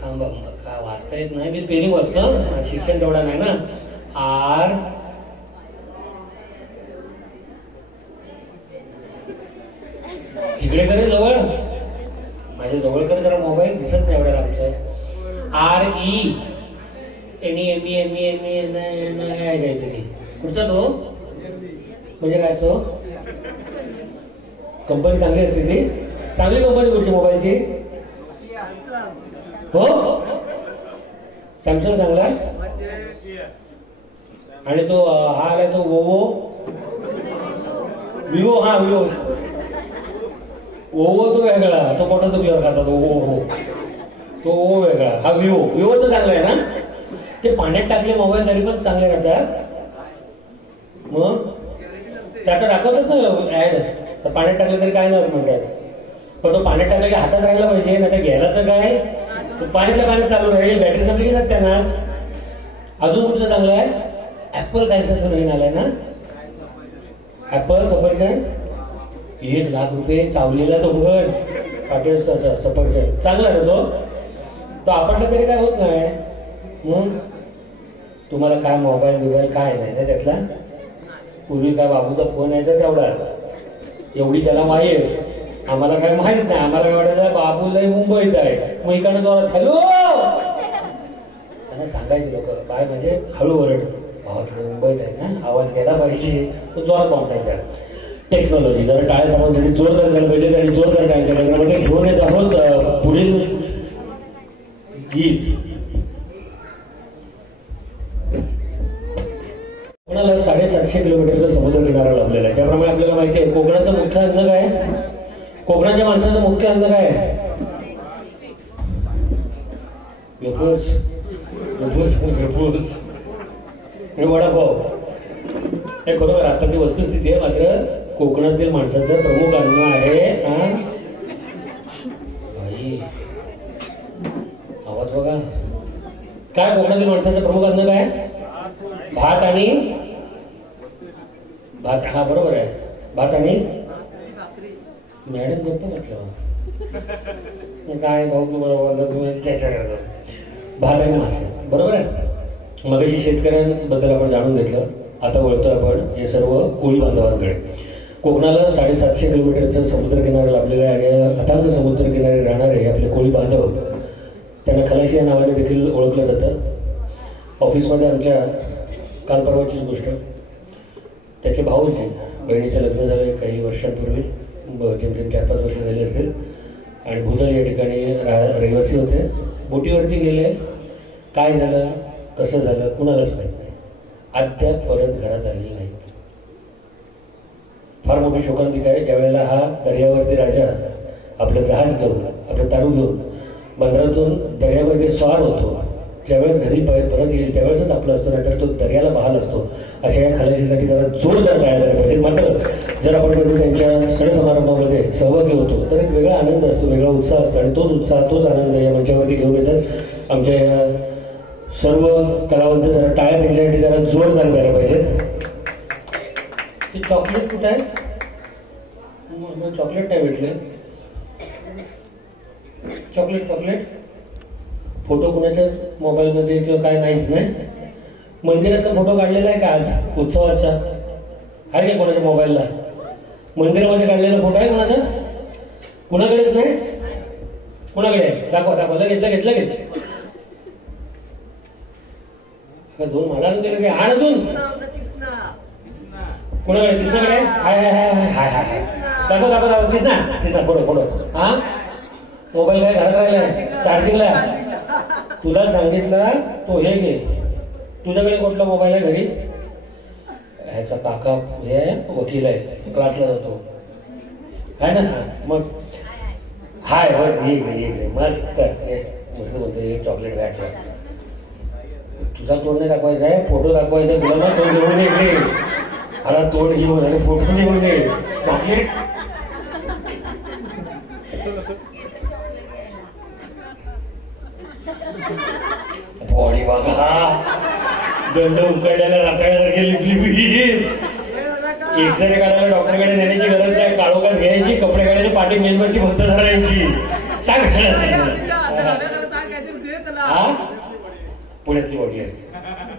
थांबा, काय वाचता येत नाही. मी स्पेलिंग वाचतो, शिक्षण तेवढा नाही ना. आर इकडे करे जवळ, माझ्या जवळ करे जरा, मोबाईल दिसत नाही एवढ्या आमचं. RENEME काहीतरी. कुठचा तो? म्हणजे काय तो? कंपनी चांगली असते ती? चांगली कंपनी कुठची मोबाईलची? हो, सॅमसंग चांगला. आणि तो हा आलाय तो ओवो, विवो. हा, विवो. ओवो तो वेगळा, तो पोटात दुखल्यावर खातात. ओवो तो ओवो वेगळा. हा विवो. विवोचं चांगलं आहे ना? ते पाण्यात टाकले मोबाईल तरी पण चांगले राहतात. मग त्याचा दाखवतात ना ऍड, तर पाण्यात टाकले तरी काय नाही म्हणतात. पण तो पाण्यात टाकला की हातात राहायला पाहिजे, नाही तर घ्यायला तर काय पाण्यातल्या पाण्यात चालू राहील. बॅटरी संपली की त्यांना. अजून कुठचं चांगलं आहे? ऍपल कायचं तर नवीन आलाय ना? ऍपल सफरचंद. 1 लाख रुपये चावलेला तो भर पाटील सफरचंद. चांगला आहे ना तो आपटला तरी काय होत नाही. मग तुम्हाला काय मोबाईल बिबाईल काय नाही ना त्यातला? पूर्वी काय बाबूचा फोन यायचा तेवढा, एवढी त्याला वायर. आम्हाला काय माहित नाही. आम्हाला काय वाटायचं बाबू लय मुंबईत आहे, मग इकडनं जोरात हॅलो त्यांना सांगायचे लोक. काय म्हणजे हळू ओरड, भावा थोडं मुंबईत आहे ना, आवाज गेला पाहिजे, तो जोरात वाटायचा. टेक्नॉलॉजी जरा टाळ्या सर्वांसाठी जोरदार झालं पाहिजे. आणि जोरदार टाळ्याच्या केंद्रामध्ये घेऊन येत आहोत पुढील गीत. कोकणाला 750 किलोमीटरचा समुद्र किनारा लाभलेला आहे. त्याप्रमाणे आपल्याला माहिती आहे कोकणाचं मुख्य अन्न काय? कोकणाच्या माणसाचं मुख्य अन्न काय? वेफर्स. आणि वडापाव. हे खरोखर आता ती वस्तुस्थिती आहे. मात्र कोकणातील माणसाचं प्रमुख अन्न आहे. भाई आवाज बघा. काय कोकणातील माणसाचं प्रमुख अन्न काय? भात आणि भात. हा बरोबर आहे, भात आणि मॅडम गप्प म्हटलं काय भाऊ तुम्हाला तुम्ही चर्चा करता. भात आणि मासे बरोबर आहे. मगाशी शेतकऱ्यांबद्दल आपण जाणून घेतलं. आता वळतो आपण हे सर्व कोळी बांधवांकडे. कोकणाला 750 किलोमीटरचा समुद्र किनारा लाभलेला आहे आणि अथांग समुद्र किनारी राहणारे आपले कोळी बांधव, त्यांना खलाशी या नावाने देखील ओळखलं जातं. ऑफिसमध्ये आमच्या काल परवाचीच गोष्ट, त्याचे भाऊचे बहिणीचं लग्न झालं काही वर्षांपूर्वी, जेमतेम 4-5 वर्ष झाली असेल. आणि भूदल या ठिकाणी रहिवासी होते. बोटीवरती गेले. काय झालं कसं झालं कुणालाच माहीत नाही. अद्याप परत घरात आलेले नाहीत. फार मोठी शोकांतिका आहे. ज्या वेळेला हा दर्यावरती राजा आपलं जहाज घेऊन आपलं तारू घेऊन बंदरातून दर्यामध्ये स्वार होतो, ज्यावेळेस घरी परत येईल त्यावेळेसच आपलं असतो, नाहीतर तो दर्याला बहाल असतो. अशा या खलाशीसाठी जरा जोरदार टाळ्या झाल्या पाहिजे. मात्र जर आपण कधी त्यांच्या सण समारंभामध्ये सहभागी होतो तर एक वेगळा आनंद असतो, वेगळा उत्साह असतो आणि तोच उत्साह तोच आनंद या मंचावरती घेऊन येतात आमच्या या सर्व कलावंत. जरा टाळ्या त्यांच्यासाठी जरा जोरदार झाल्या पाहिजेत. ते चॉकलेट कुठं आहे? चॉकलेट काय भेटले? चॉकलेट फोटो कुणाच्या मोबाईलमध्ये किंवा काय नाहीच नाही. मंदिराचा फोटो काढलेला आहे का आज उत्सवाचा? आहे का कोणाच्या मोबाईलला? मंदिरामध्ये काढलेला फोटो आहे कोणाचा? कुणाकडेच नाही? कुणाकडे? दाखवा लगेच. दोन मला दिलं काय? आण अजून कुणाकडे? कृष्णाकडे? हाय दाखव कृष्णा फोटो. हा मोबाईल काय घरात राहिलाय चार्जिंगला? तुला सांगितलं तो हे घे. तुझ्याकडे कुठला मोबाईल आहे घरी? ह्याचा काका हे वकील आहे, क्लासला जातो आहे ना. मग हाय घे मस्त बोलतो. एक चॉकलेट घ्यायचं. तुझा तोंड नाही दाखवायचा आहे, फोटो दाखवायचा. तुला ना तोंड घेऊन ये. मला तोंड घेऊन आणि फोटो घेऊन ये. चॉकलेट बॉडी बघा, दंड उकडल्याला रातळ्यासारखे लिपली. एक्सरे काढायला डॉक्टरकडे नेण्याची गरज नाही. काळोखात घ्यायची, कपडे काढायची, पाठी मेणबत्ती भक्त धरायची. सांग हा पुण्यातली बॉडी आहे,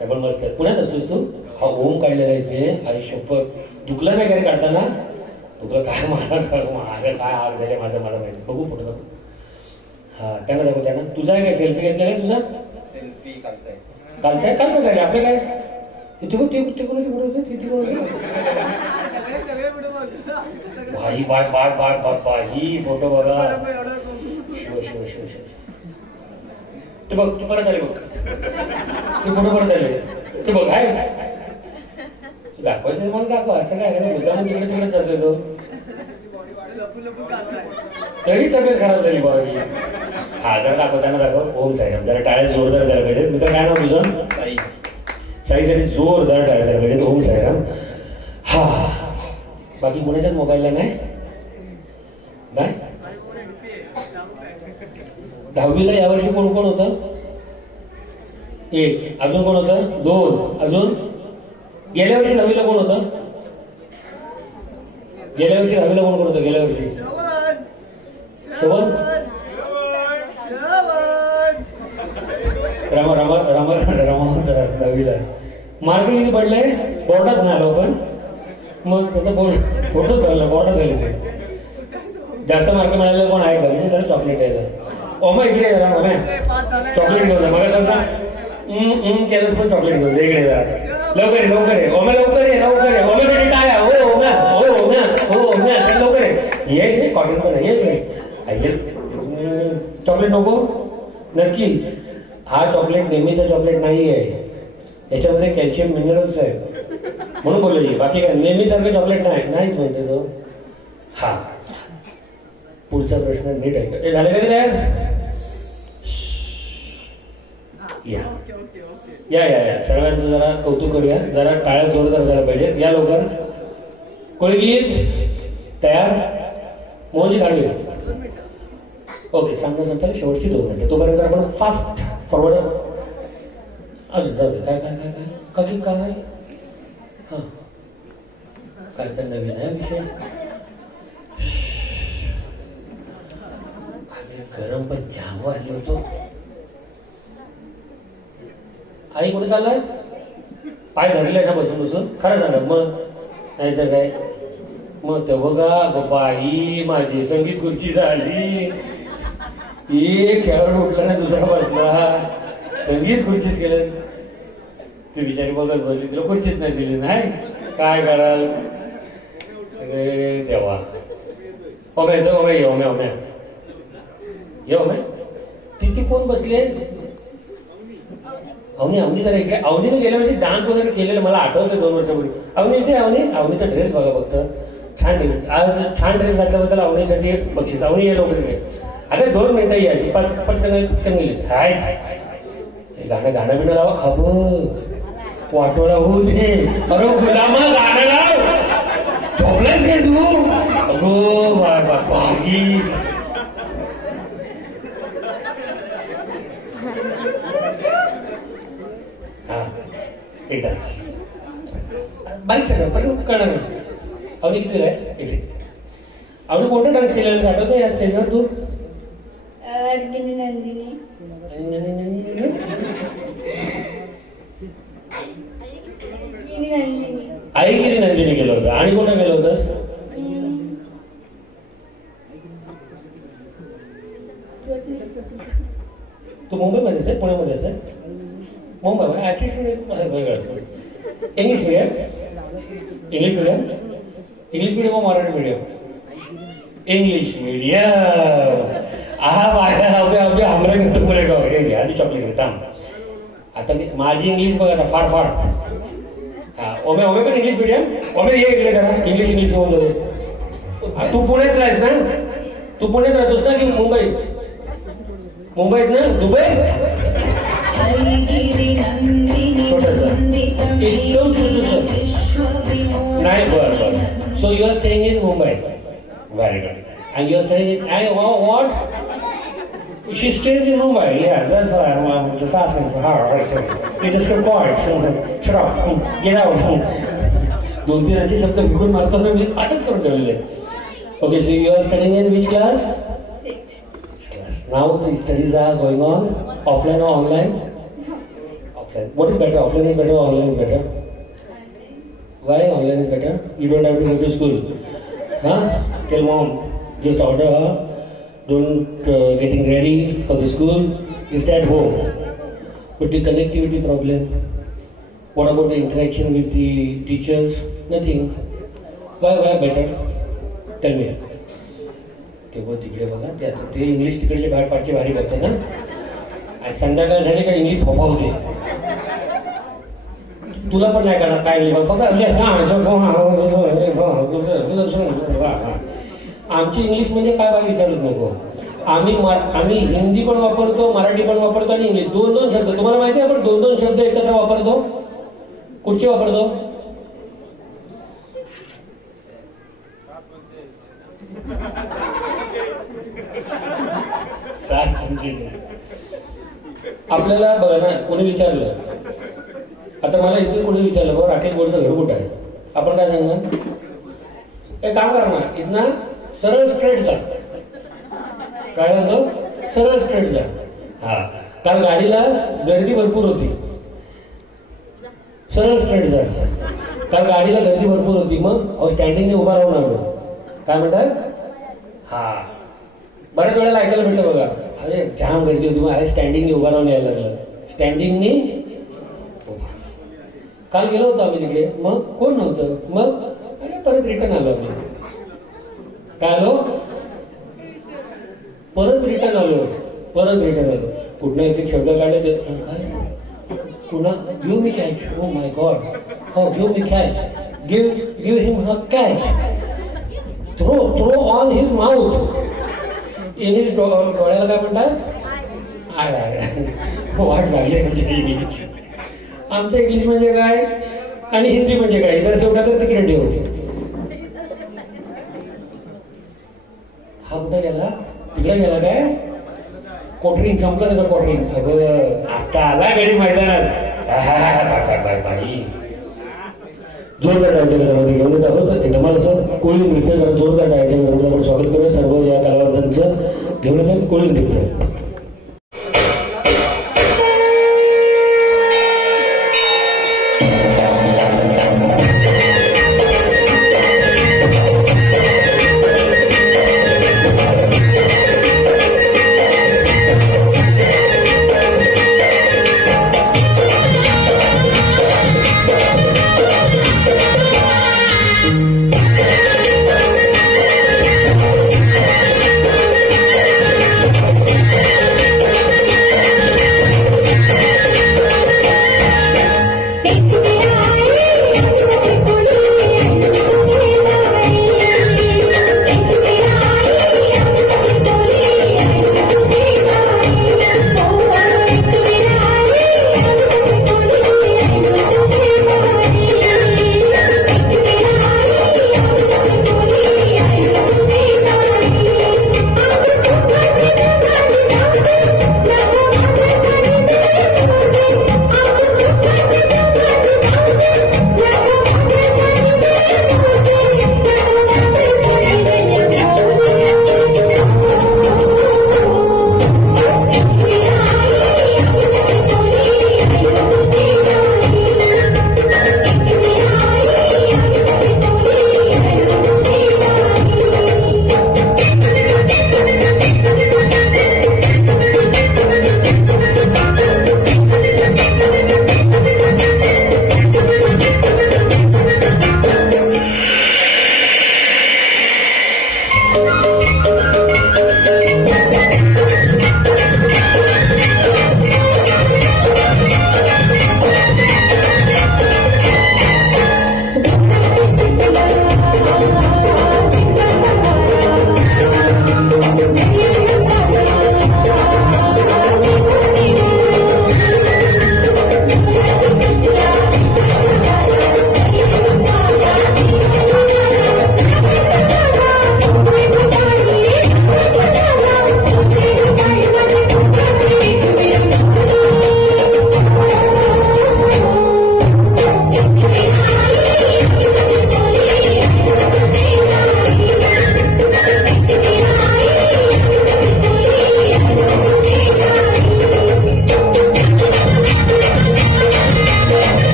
डबल मस्त. पुण्यात असतोस तू? हा ओम काढलेला आहे ते. आई शपथ दुखला नाही का रे काढताना? दुखलं काय? माझं काय आग झाले माझं मला माहिती. बघू फोटो दाखव. हा त्यांना दाखव त्यांना. तुझा आहे काय? सेल्फी घेतला काय तुझा? सेल्फी कालचा झाले आपलं काय? ते कोणाची फोटो होते? किती कोण ही फोटो बघा. शिव ते बघ, तू परत आले बघ. ते फोटो परत आले ते बघ. आहे दाखवायचं मला दाखवा. असं काय मुद्दाम तिकडे चालतोय तो. तरी तब्येत खराब झाली बाबाची. हा जरा दाखव त्यांना दाखव. ओम साईराम. जरा टाळ्या जोरदार द्यायला पाहिजे. मित्र काय नाव तुझं? साईसाठी जोरदार टाळ्या द्यायला पाहिजे. ओम साईराम. हा बाकी कोणाच्याच मोबाईलला नाही? 10वीला यावर्षी कोण कोण होतं? 1. अजून कोण होतं? 2. अजून गेल्या वर्षी 10वीला कोण होतं? गेल्या वर्षी 10वीला कोण कोण होतं? गेल्या वर्षी श्रवण रामा 10वीला. मार्क किती पडले? बोर्डात नाही आलो पण. मग त्याचा फोटो चालला बोर्डात आले ते. जास्त मार्क मिळाले कोण आहे का? म्हणजे त्याला चॉकलेट आहे. ओमा इकडे जरा चॉकलेट घेऊन जा. मला सांगता केलंच पण चॉकलेट घेऊन जा. इकडे जरा लवकर ये. ओमा लवकर ये. ओम्यासाठी काय आहे? हो ओम्या लवकर ये. कॉटन पण आहे. चॉकलेट नको? नक्की. हा चॉकलेट नेहमीचा चॉकलेट नाही आहे. याच्यामध्ये कॅल्शियम मिनरल्स आहेत म्हणून बोलले. बाकी काय नेहमीसारखं चॉकलेट नाहीच म्हणते तो. हा पुढचा प्रश्न नीट आहे. ते झाले कधी तयार? या सर्वांचं जरा कौतुक करूया. जरा टाळ्या जोरदार झाल्या पाहिजेत. या लवकर. कोळगीत तयार? मोहनजी काढले. ओके सांगणं संपलं. शेवटची 2 मिनिटं. तोपर्यंत आपण फास्ट फॉरवर्ड. अजून जाऊ दे. काय हा काय तर नवीन आहे विषय. गरम पण जाम वाढली होतो. आई कुठे चाललाय? पाय धरले ना बसून खरं सांगा. मग नाही तर काय. मग ते बघा बाई माझी संगीत खुर्ची झाली. एक खेळाडू उठला ना दुसरा बसला. संगीत खुर्चीत गेलं. ती बिचारी बघत बसली. तिला खुर्चीत नाही दिली. नाही काय कराल? अरे देवा. ओम्या तिथे कोण बसले? अवनी जरा इकडे. अवनीने गेल्या वर्षी डान्स वगैरे केलेलं मला आठवतं 2 वर्षापूर्वी. अवनी इथे. अवनीचा ड्रेस बघा फक्त. छान ड्रेस, आज छान ड्रेस घातल्याबद्दल आवडीसाठी बक्षीस. आवडी ये लवकर इकडे. अगं 2 मिनिटं यायची पटकन गेली. हाय गाणं गाणं बिणं लावा. अब वाटोळा होऊ दे. अरे गुलामा गाणं लाव. झोपलास काय तू? अगो बागी. हा एक डान्स बारीक सगळं पण कळणार नाही. आवडी किती आहे इथे? आवडी मोठा डान्स केलेला आठवत या स्टेजवर तू? अर्जुनी नंदिनी आईगिरी नंदिनी केलं होतं. आणि कोणतं केलं होतं? तू मुंबईमध्येच आहे पुण्यामध्येच आहे? मुंबई ऍटिट्यूड वेगळं. English medium? English medium? English medium Marathi medium? English medium. हमरा घेतो बोले गाव हे घ्या आधी चॉकलेट घेता. आता मी माझी इंग्लिश बघा आता फाड फाड. हा ओमे ओमे पण इंग्लिश मीडियम. ओमे ये इकडे करा. इंग्लिश बोलतो. तू पुण्यात आहेस ना? तू पुण्यात राहतोस ना की मुंबईत? मुंबईत ना? दुबई? एकदम नाही. बरं. So you are staying in Mumbai. Very good. And you're staying in, what? She stays in Mumbai, yeah, that's why I'm just asking for her. You just keep quiet, shut up, get out. 2-3 असे शब्द विकून मारतो ना मी पाठच करून ठेवलेले. Okay, so you are studying in which class? 6th class. Now the studies are going on, offline or online? Offline. What is better, offline is better or online is better? Why online is better? You don't have to go to school. Huh? Tell mom. Just order her. Don't getting ready for the school. Just at home. But the connectivity problem. What about the interaction with the teachers? Nothing. Why better? Tell me. तिकडे बघा ते English तिकडे बाहेर पाठचे भारी बघते ना. संध्याकाळ झाली का इंग्लिश फोपावते. तुला पण नाही करणार काय नाही फक्त आमची इंग्लिश म्हणजे काय बाय विचारूच नको. आम्ही हिंदी पण वापरतो, मराठी पण वापरतो आणि इंग्लिश 2-2 शब्द. तुम्हाला माहिती आहे आपण 2-2 शब्द एकत्र वापरतो. कुठचे वापरतो? आपल्याला बघा ना कोणी विचारलं. आता मला इथे कोणी विचारलं बघ राकेश गोडचं घर कुठं आहे? आपण काय सांगणार? एक काम करा ना इथनं सरळ स्ट्रेट जा. काय म्हणतो? सरळ स्ट्रेट जा. हा काल गाडीला गर्दी भरपूर होती. सरळ स्ट्रेट जा. काल गाडीला गर्दी भरपूर होती. मग स्टँडिंगने उभा राहून आलो. काय म्हणतात? हा बऱ्याच वेळेला ऐकायला भेटलं बघा. अरे जाम गर्दी होती मग स्टँडिंगने उभा राहून यायला लागलं. स्टँडिंगने काल गेलो होतो आम्ही तिकडे. मग कोण नव्हतं. मग परत रिटर्न आलो आम्ही. काय आलो? परत रिटर्न आलो. कुठनं एक शब्द काढले काय पुन्हा give me catch. Oh my God. हो give me catch. Give him her catch. Throw on his mouth. English डोळ्याला काय म्हणतात? वाट लागली इंग्लिश. आमचं इंग्लिश म्हणजे काय आणि हिंदी म्हणजे काय जर शेवटा तर तिकडे ठेव. हा कुठे गेला? तिकडे गेला काय? कोटरिंग संपलं त्याचं कोटरिंग. अगं आता आला गडी मैदानात. जोरदार टाळ्यांच्या घेऊन येत आहोत. धमाल असं कोळी नृत्य जरा जोरदार टाळ्यांच्या आपण स्वागत करूया सर्व या कलावंतांचं. घेऊन येतात कोळी नृत्य. Yeah.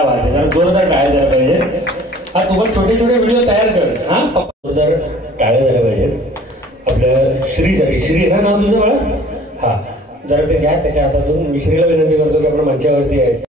क्या बात आहे, जरा जोरदार टाळ्या झाल्या पाहिजे. हा तुम्हाला छोटे छोटे व्हिडिओ तयार कर. हा जोरदार टाळ्या झाल्या पाहिजेत आपल्या श्रीसाठी. श्री आहे ना नाव तुझं बाळा? हा, जरा ते घ्या त्याच्या हातातून. मी श्रीला विनंती करतो की आपण मंचावरती यायचं.